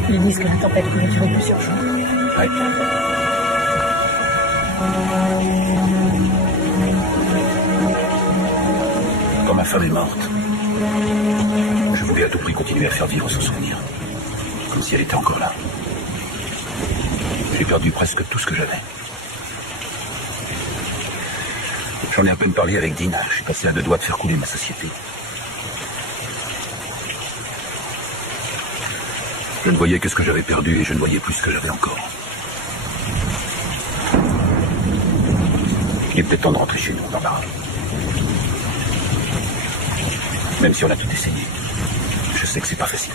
Ils disent que la tempête pourrait durer plusieurs jours. Ouais. Quand ma femme est morte, je voulais à tout prix continuer à faire vivre ce souvenir. Comme si elle était encore là. J'ai perdu presque tout ce que j'avais. J'en ai à peine parlé avec Dean. Je suis passé à 2 doigts de faire couler ma société. Je ne voyais que ce que j'avais perdu et je ne voyais plus ce que j'avais encore. Il est peut-être temps de rentrer chez nous, Barbara. Même si on a tout essayé. Je sais que c'est pas facile.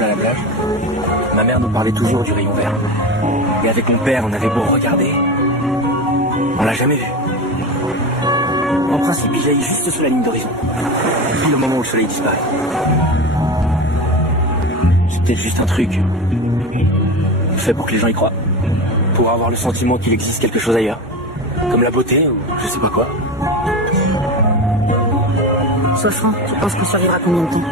À la plage, ma mère nous parlait toujours du rayon vert. Et avec mon père, on avait beau regarder, on l'a jamais vu. En principe, il jaillit juste sous la ligne d'horizon, puis le moment où le soleil disparaît. C'est peut-être juste un truc fait pour que les gens y croient, pour avoir le sentiment qu'il existe quelque chose ailleurs, comme la beauté ou je sais pas quoi. Sois franc, tu penses qu'on survivra combien de temps?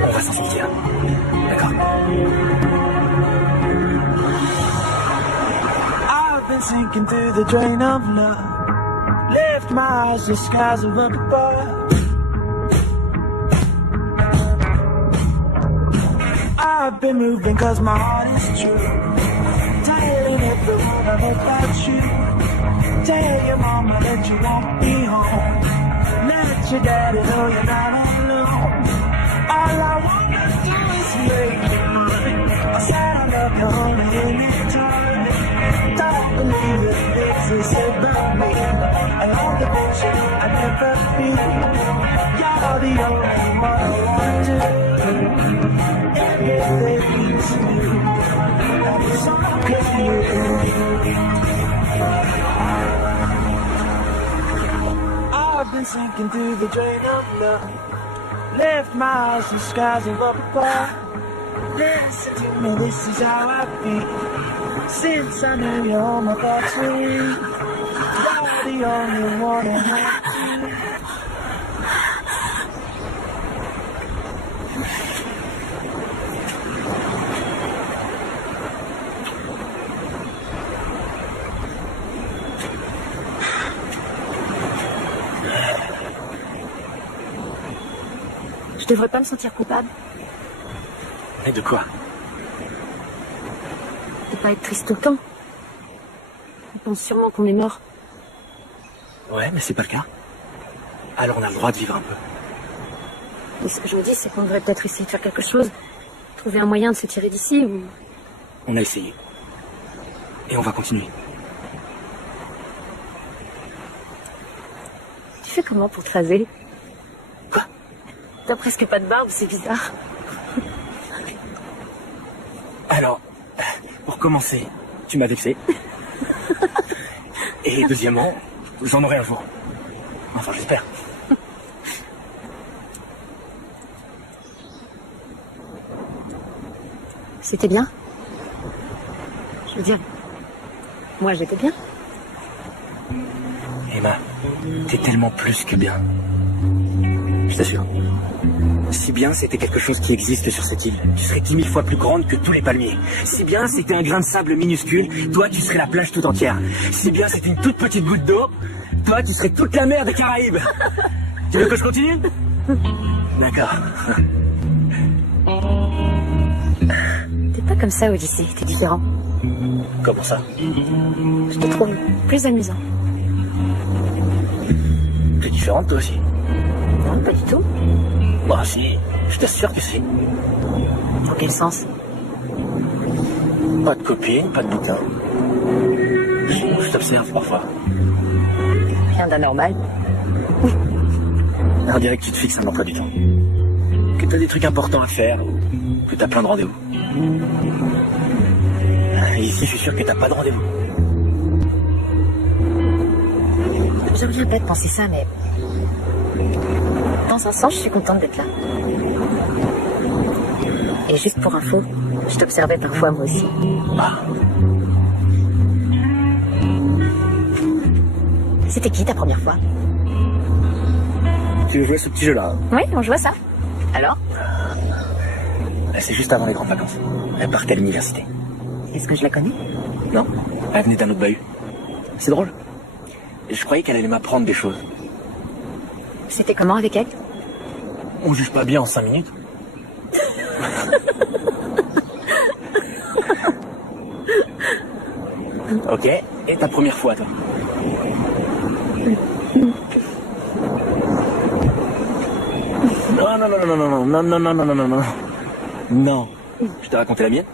On va s'en sortir. D'accord. I've been sinking through the drain of love. Lift my eyes, the skies are up above. I've been moving cause my heart is true. Telling everyone about you. Tell your mama that you won't be home. Let your daddy know you're not alone. All I wanna do is make you mine. I said I love you only anytime. Don't believe it exists about me. And all the picture I never feel. You're the only one I want to do. Everything's new. I'm so confused. sinking through the drain of love. Left my house and skies are up apart. Listen to me, this is how I feel. Since I knew you, all my thoughts were you. You're the only one I have to. Je devrais pas me sentir coupable Mais de quoi? de pas être triste tout le temps. On pense sûrement qu'on est mort. Ouais, mais c'est pas le cas. Alors on a le droit de vivre un peu. Et ce que je me dis, c'est qu'on devrait peut-être essayer de faire quelque chose. Trouver un moyen de se tirer d'ici ou... On a essayé. Et on va continuer. Tu fais comment pour te raser? Quoi? T'as presque pas de barbe, c'est bizarre. Alors, pour commencer, tu m'as vexé. Et deuxièmement, j'en aurai un jour. Enfin, j'espère. C'était bien. Je veux dire, moi j'étais bien. Emma, t'es tellement plus que bien. Je t'assure. Si bien c'était quelque chose qui existe sur cette île, tu serais 10 000 fois plus grande que tous les palmiers. Si bien c'était un grain de sable minuscule, toi tu serais la plage tout entière. Si bien c'était une toute petite goutte d'eau, toi tu serais toute la mer des Caraïbes. Tu veux que je continue? D'accord. T'es pas comme ça, Odyssée, t'es différent. Comment ça? Je te trouve plus amusant. T'es différente toi aussi? Non, pas du tout. Bah si, je t'assure que si. Dans quel sens? Pas de copine, pas de bouquin. Je t'observe parfois. Rien d'anormal. On dirait que tu te fixes un emploi du temps. Que t'as des trucs importants à faire, ou que t'as plein de rendez-vous. Et ici, je suis sûr que t'as pas de rendez-vous. J'aime bien pas de penser ça, mais... Dans un sens, je suis contente d'être là. Et juste pour info, je t'observais parfois moi aussi. Ah. C'était qui ta première fois? Tu veux jouer à ce petit jeu-là? Oui, on joue à ça. Alors? C'est juste avant les grandes vacances. Elle partait à l'université. Est-ce que je la connais? Non, elle venait d'un autre bahut. C'est drôle. Je croyais qu'elle allait m'apprendre des choses. C'était comment avec elle? On juge pas bien en 5 minutes. Ok, et ta première fois, toi? Non, non, non, non, non, non, non, non, non, non, non, non, non. Non. Je t'ai raconté la mienne.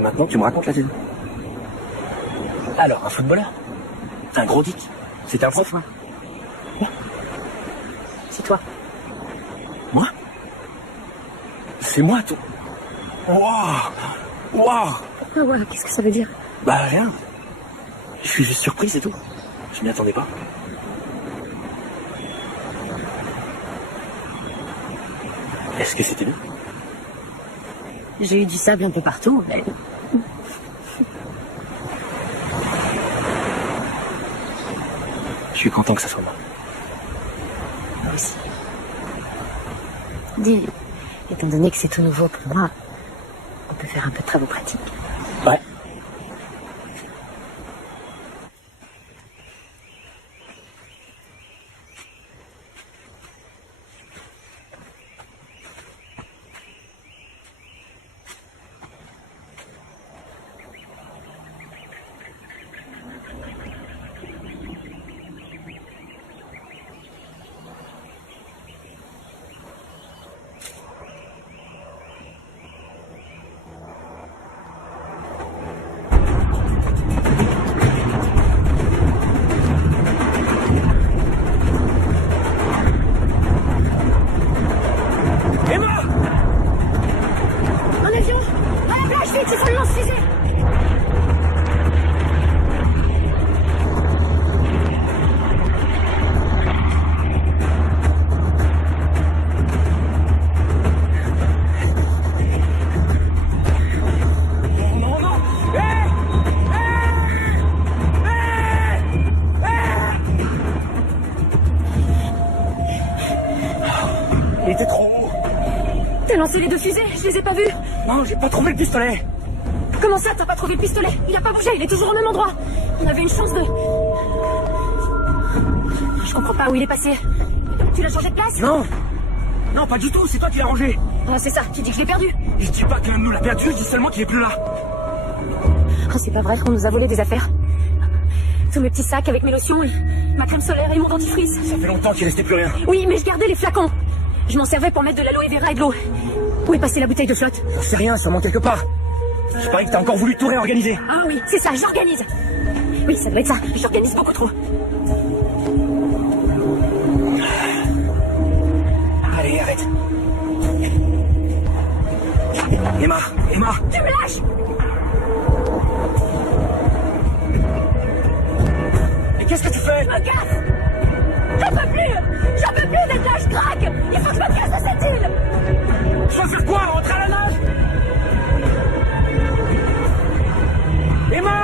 Maintenant, tu me racontes la tienne. Alors, un footballeur? Un gros dick? C'était un prof? C'est toi. Moi? C'est moi, toi? Waouh! Waouh! Pourquoi, ouais, qu'est-ce que ça veut dire? Bah, rien. Je suis juste surpris, c'est tout. Je m'y attendais pas. Est-ce que c'était lui? J'ai eu du sable un peu partout, mais... Je suis content que ça soit moi. Moi aussi. Dis, étant donné que c'est tout nouveau pour moi, on peut faire un peu de travaux pratiques. Ouais. T'as lancé les 2 fusées, je les ai pas vues. Non, j'ai pas trouvé le pistolet. Comment ça, t'as pas trouvé le pistolet? Il a pas bougé, il est toujours au même endroit. On avait une chance de... Je comprends pas où il est passé. Tu l'as changé de place? Non. Non, pas du tout, c'est toi qui l'as rangé. Ah, c'est ça, tu dis que je l'ai perdu. Je dis pas qu'un de nous l'a perdu, je dis seulement qu'il est plus là. Oh, c'est pas vrai, on nous a volé des affaires. Tous mes petits sacs avec mes lotions, et ma crème solaire et mon dentifrice. Ça fait longtemps qu'il restait plus rien. Oui, mais je gardais les flacons. Je m'en servais pour mettre de l'aloe vera et de l'eau. Où est passée la bouteille de flotte? J'en sais rien, sûrement quelque part. Je parie que t'as encore voulu tout réorganiser. Ah oui, c'est ça, j'organise. Oui, ça doit être ça, j'organise beaucoup trop. Allez, arrête. Emma, Emma. Tu me lâches! Mais qu'est-ce que tu fais? Je me casse! J'en peux plus d'être là, je craque! Il faut que je me casse de cette île! Je veux faire quoi? Rentrer à la nage? Emma!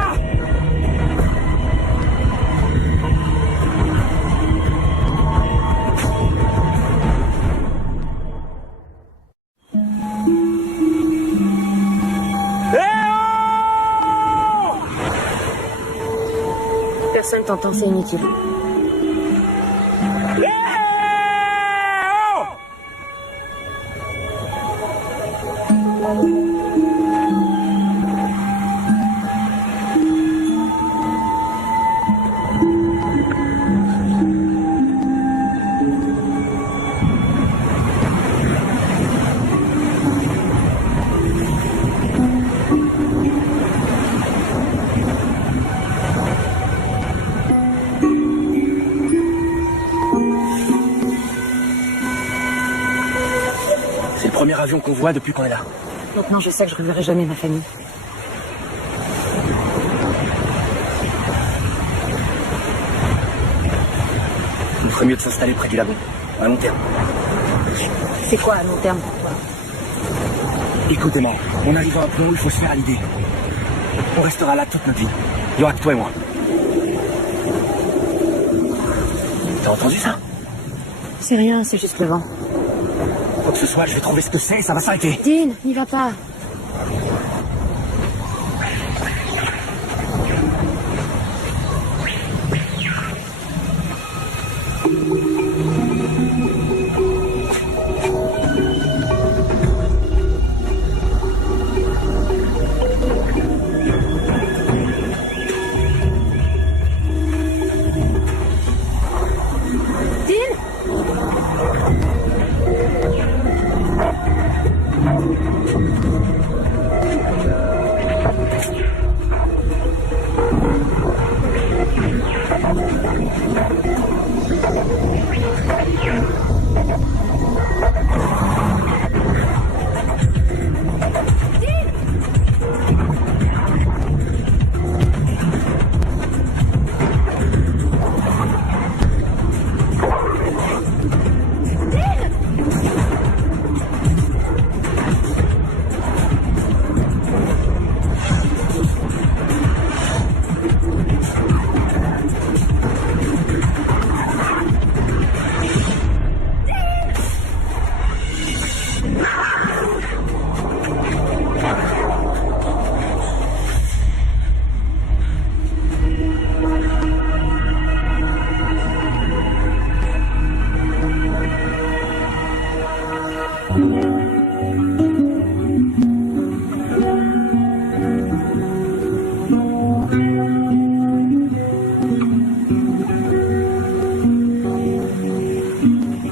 Personne t'entend, c'est inutile. C'est le premier avion qu'on voit depuis qu'on est là. Maintenant, je sais que je reverrai jamais ma famille. Il ferait mieux de s'installer près du lagon, à long terme. C'est quoi à long terme? Écoute Emma, on arrive à un point où il faut se faire à l'idée. On restera là toute notre vie. Il y aura que toi et moi. T'as entendu ça? C'est rien, c'est juste le vent. Quoi que ce soit, je vais trouver ce que c'est et ça va s'arrêter. Dean, n'y va pas.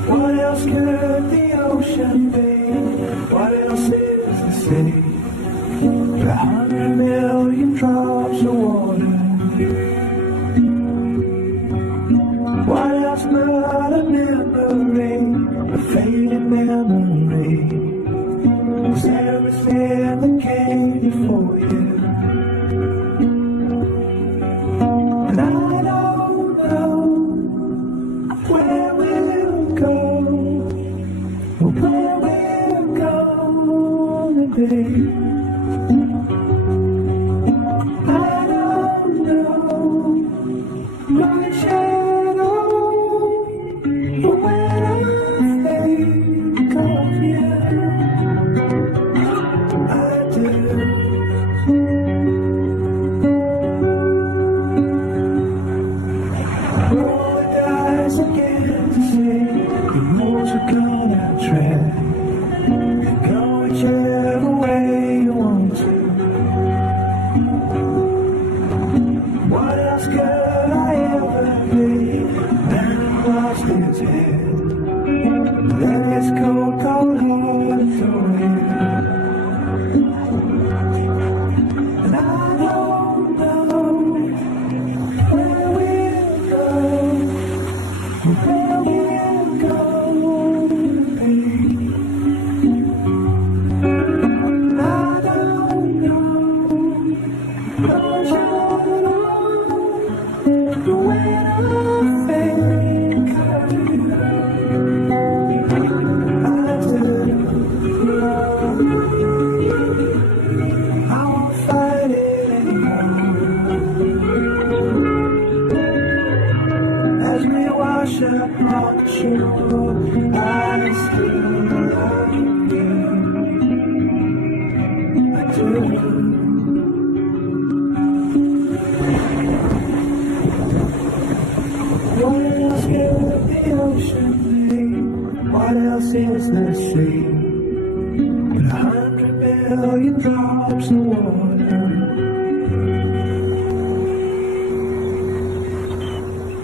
What else could the ocean be? What else is the sea? 100 million drops of water. What else but a memory, a fading memory? Was everything that came before you? And I don't know where we'll go, or where we're gonna be. I don't know my shadow, but when I think of you, Roll the dice again to see the moves are gonna tread. You go whichever way you want to. What else could I ever be than across his head? Then his cold, cold heart through it. And I don't know where we'll go, where we're going to be. I don't know, 'cause you're the way I think of you. I won't fight it anymore. As we wash up on the shore, I still love you. I do. What else could the ocean be? What else is the sea? But 100 billion drops of water.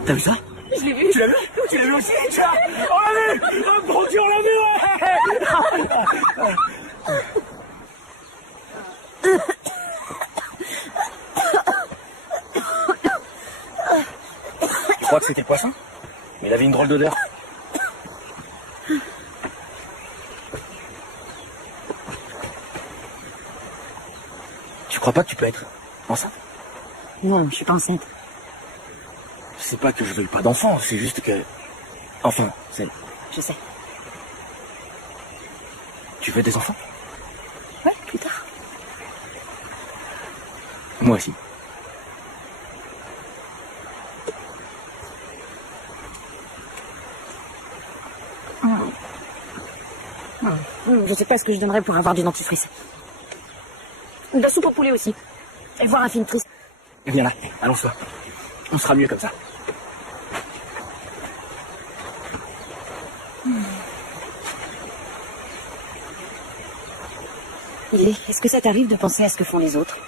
T'as vu ça? Je l'ai vu. Tu l'as vu? Tu l'as vu aussi? Tu l'as... On l'a vu! Oh bon Dieu, on l'a vu, ouais! Je crois que c'était le poisson, mais il avait une drôle d'odeur. Tu crois pas que tu peux être enceinte? Non, je suis pas enceinte. C'est pas que je veuille pas d'enfant, c'est juste que... Enfin, c'est... Je sais. Tu veux des enfants? Ouais, plus tard. Moi aussi. Je sais pas ce que je donnerais pour avoir du dentifrice. De la soupe au poulet aussi. Et voir un film triste. Viens là, allons-y. On sera mieux comme ça. Est-ce que ça t'arrive de penser à ce que font les autres?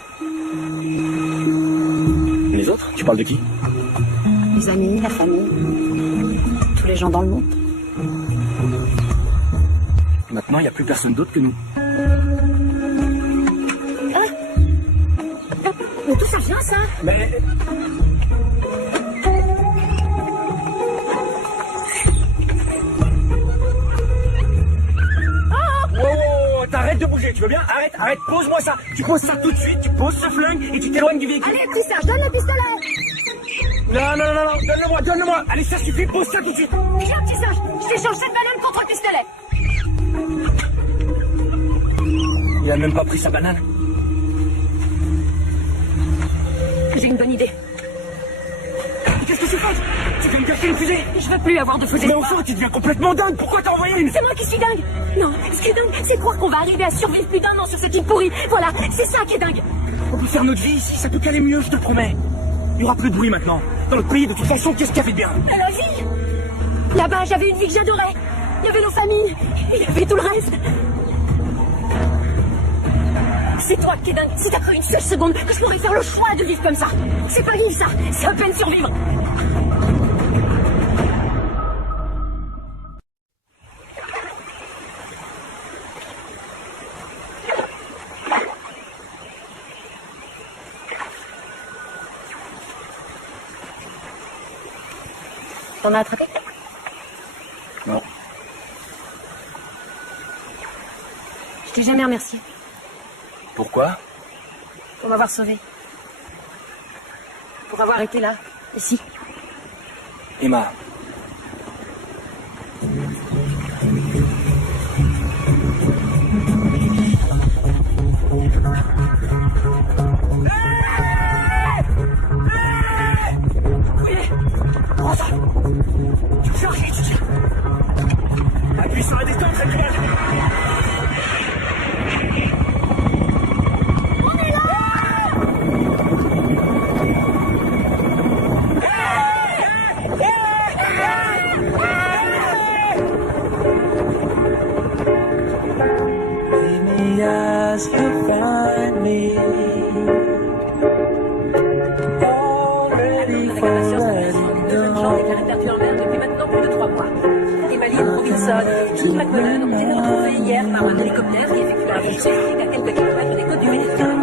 Les autres? Tu parles de qui? Les amis, la famille, tous les gens dans le monde. Maintenant, il n'y a plus personne d'autre que nous. Mais d'où ça vient, ça? Mais... Oh, t'arrêtes de bouger, tu veux bien? Arrête, pose-moi ça. Tu poses ça tout de suite, tu poses ce flingue et tu t'éloignes du véhicule. Allez, petit sage, donne le pistolet! Non, donne-le-moi. Allez, ça suffit, pose ça tout de suite. Viens, petit sage, je t'échange cette banane contre le pistolet. Il a même pas pris sa banane. J'ai une bonne idée. Qu'est-ce que tu fais? Tu veux me cacher une fusée? Je veux plus avoir de fusée. Mais enfin, tu deviens complètement dingue. Pourquoi t'as envoyé une? C'est moi qui suis dingue. Non, ce qui est dingue, c'est croire qu'on va arriver à survivre plus d'un an sur cette île pourrie. Voilà, c'est ça qui est dingue. On peut faire notre vie ici, ça peut caler mieux, je te promets. Il y aura plus de bruit maintenant. Dans le pays, de toute façon, qu'est-ce qu'il y avait de bien? La vie. Là-bas, j'avais une vie que j'adorais. Il y avait nos familles. Il y avait tout le reste. C'est toi qui es dingue. Si t'as cru une seule seconde que je pourrais faire le choix de vivre comme ça. C'est pas vivre ça, c'est à peine survivre. T'en as attrapé? Non. Je t'ai jamais remercié. Pourquoi? Pour m'avoir sauvé. Pour avoir été là, ici. Emma. Prends ça. Tu charges et tu tires. Appuie sur la détente, très bien. Robinson, Jean McMullen ont été retrouvés hier par un hélicoptère qui effectuait un vol scientifique à quelques kilomètres des côtes du Méditerranée.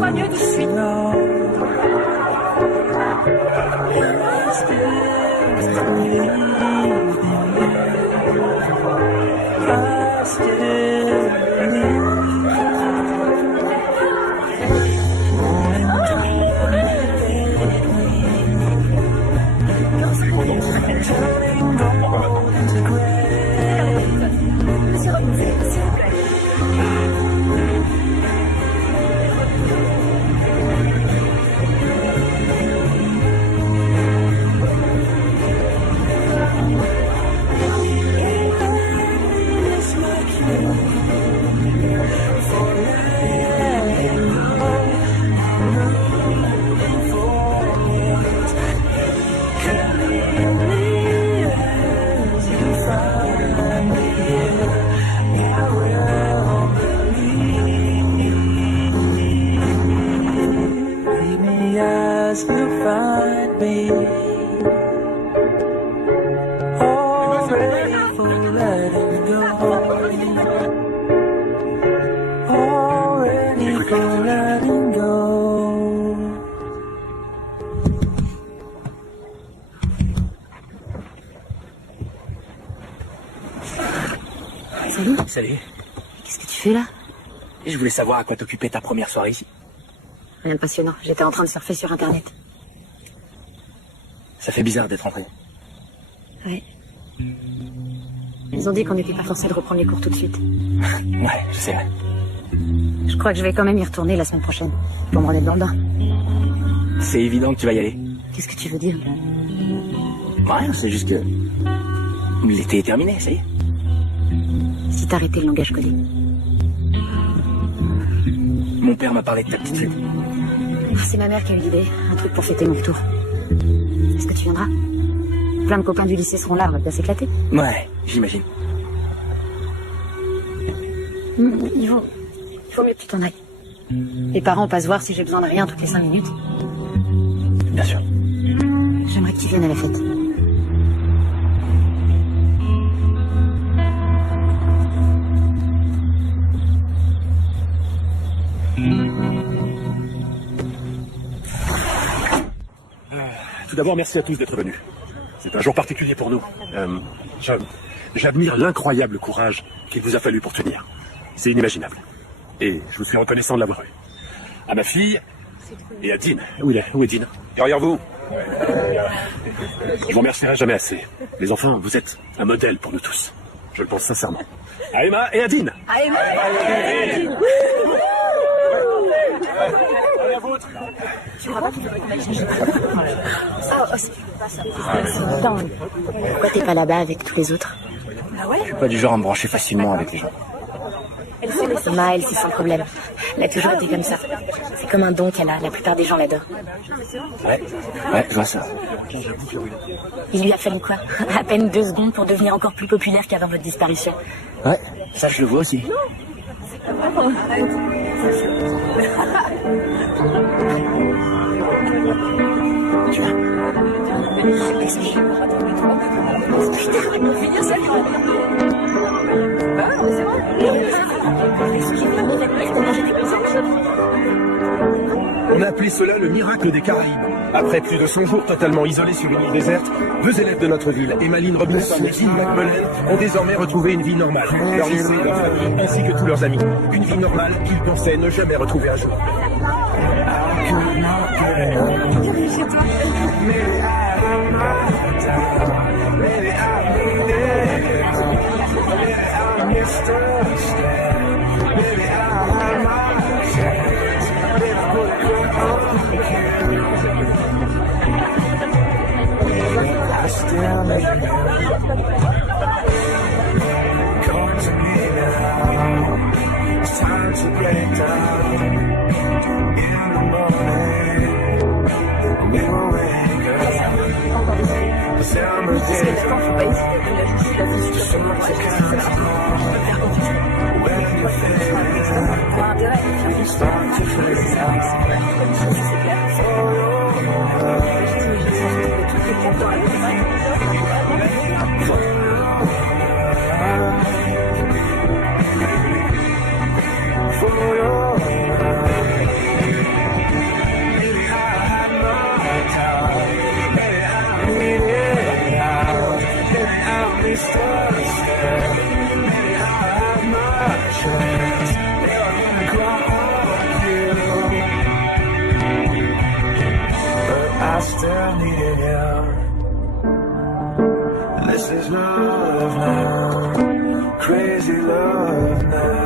Pas mieux tout de suite. Salut. Salut. Qu'est-ce que tu fais là? Je voulais savoir à quoi t'occupais ta première soirée ici. Rien de passionnant. J'étais en train de surfer sur Internet. Ça fait bizarre d'être entré. Ouais. Ils ont dit qu'on n'était pas forcé de reprendre les cours tout de suite. Ouais, je sais. Je crois que je vais quand même y retourner la semaine prochaine. Pour me remettre dans le bain. C'est évident que tu vas y aller. Qu'est-ce que tu veux dire? Rien, c'est juste que... l'été est terminé, ça y est. Si t'arrêtais le langage codé. Mon père m'a parlé de ta petite fête. C'est ma mère qui a eu l'idée. Un truc pour fêter mon retour. Est-ce que tu viendras? Plein de copains du lycée seront là, on va bien s'éclater. Ouais, j'imagine. Il faut mieux que tu t'en ailles. Les parents passent voir si j'ai besoin de rien toutes les 5 minutes. Bien sûr. J'aimerais que tu viennes à la fête. Tout d'abord, merci à tous d'être venus. C'est un jour particulier pour nous. J'admire l'incroyable courage qu'il vous a fallu pour tenir. C'est inimaginable. Et je vous suis reconnaissant de l'avoir eu. À ma fille et à Dean. Où est Dean? Derrière vous. Je vous remercierai jamais assez. Les enfants, vous êtes un modèle pour nous tous. Je le pense sincèrement. À Emma et à Dean. À Emma et à Dean. Tu crois pas qu'il faudrait qu'on aille chercher? Attends, pourquoi t'es pas là-bas avec tous les autres? Ah ouais? Je suis pas du genre à me brancher facilement avec les gens. Emma, elle, c'est sans problème. Elle a toujours été comme ça. C'est comme un don qu'elle a. La plupart des gens l'adorent. Ouais, je vois ça. Il lui a fallu quoi? À peine 2 secondes pour devenir encore plus populaire qu'avant votre disparition. Ouais, ça je le vois aussi. Tu vois? Laisse-lui. Putain, on va finir ça. C'est vrai. On a appelé cela le miracle des Caraïbes. Après plus de 100 jours totalement isolés sur une île déserte, 2 élèves de notre ville, Emmeline Robinson et Jean McMullen, ont désormais retrouvé une vie normale. Leur lycée, leur famille, ainsi que tous leurs amis. Une vie normale qu'ils pensaient ne jamais retrouver un jour. Come to me now. It's time to break down. In the morning, we will wake up. Summer days the sunlight comes on. When you feel you start to fade out. I still need you. This is love now, crazy love now.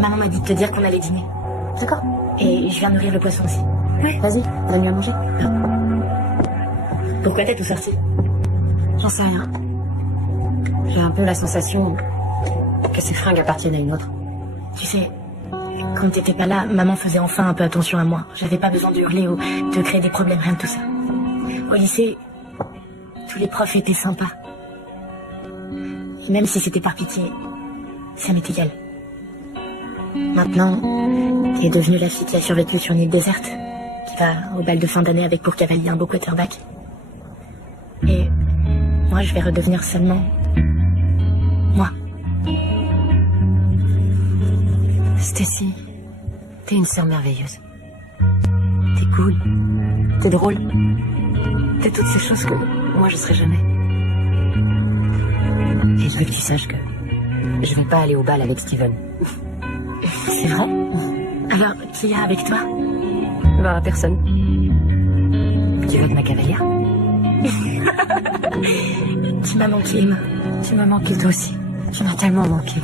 Maman m'a dit de te dire qu'on allait dîner. D'accord. Et je viens nourrir le poisson aussi. Ouais. Vas-y, donne-lui à manger. Pourquoi t'es tout sorti? J'en sais rien. J'ai un peu la sensation que ces fringues appartiennent à une autre. Tu sais, quand t'étais pas là, maman faisait enfin un peu attention à moi. J'avais pas besoin de hurler ou de créer des problèmes, rien de tout ça. Au lycée, tous les profs étaient sympas. Même si c'était par pitié, ça m'est égal. Maintenant, t'es devenue la fille qui a survécu sur une île déserte, qui va au bal de fin d'année avec pour cavalier un beau quarterback. Et moi, je vais redevenir seulement moi. Stacy, t'es une sœur merveilleuse. T'es cool, t'es drôle, t'es toutes ces choses que moi je serai jamais. Et je veux que tu saches que je vais pas aller au bal avec Steven. C'est vrai? Alors, qui y a avec toi? Bah, personne. Tu veux être ma cavalière? Tu m'as manqué, Emma. Tu m'as manqué toi aussi. Tu m'as tellement manqué.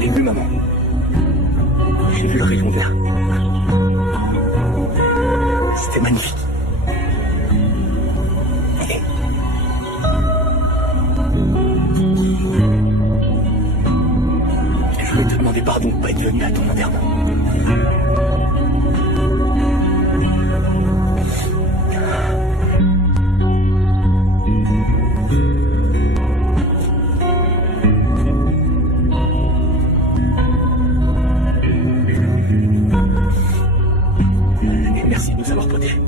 J'ai vu, maman. J'ai vu le rayon vert. C'était magnifique. Je voulais te demander pardon de ne pas être venu à ton enterrement. Et merci de nous avoir protégés.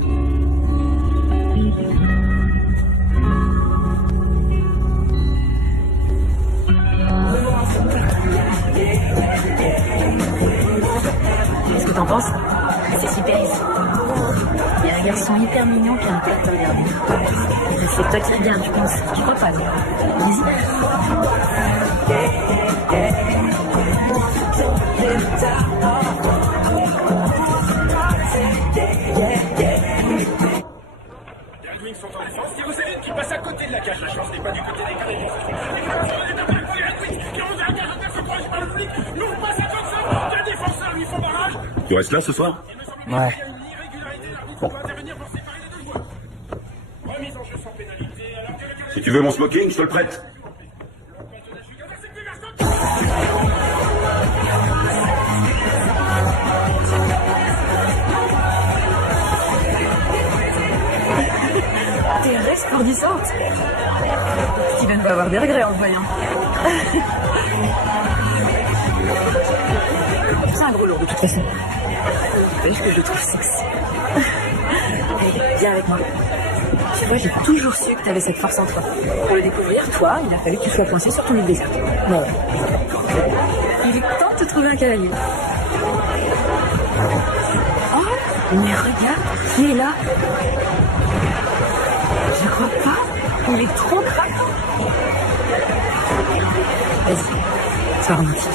Qu'est-ce que t'en penses? C'est super ici. Il y a un garçon hyper mignon qui a un tête comme dernier. C'est toi qui es bien, tu penses? Je crois pas, non. Les Red Wings sont en défense. Si vous savez qui passe à côté de la cage, la chance n'est pas du côté des Canadiens. Tu restes là ce soir? Ouais. Bon. Si tu veux mon smoking, je te le prête. T'es resplendissante. Steven va avoir des regrets en le voyant. C'est un gros lourd de toute façon. Vous voyez ce que je trouve sexy. Allez, viens avec moi. Tu vois, j'ai toujours su que t'avais cette force en toi. Pour le découvrir, toi, il a fallu que tu sois coincé sur ton île déserte. Non. Il est temps de te trouver un cavalier. Oh, mais regarde, qui est là? Je crois pas. Il est trop craquant. Vas-y, sois romantique.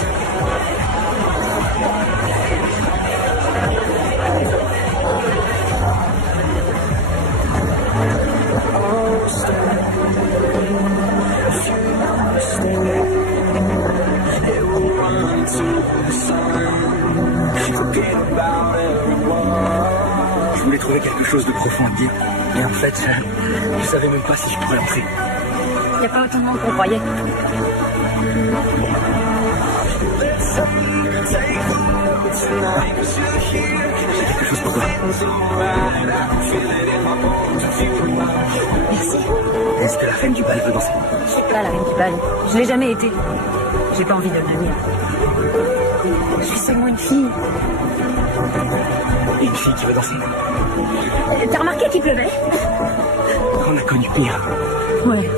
Je voulais trouver quelque chose de profond à te dire. Et en fait, je savais même pas si je pourrais entrer. Il n'y a pas autant de monde qu'on croyait. J'ai quelque chose pour toi. Merci. Est-ce que la reine du bal veut danser? Je suis pas la reine du bal. Je l'ai jamais été. J'ai pas envie de le devenir. Je suis seulement une fille. Une fille qui veut danser? T'as remarqué qu'il pleuvait? On a connu pire. Ouais.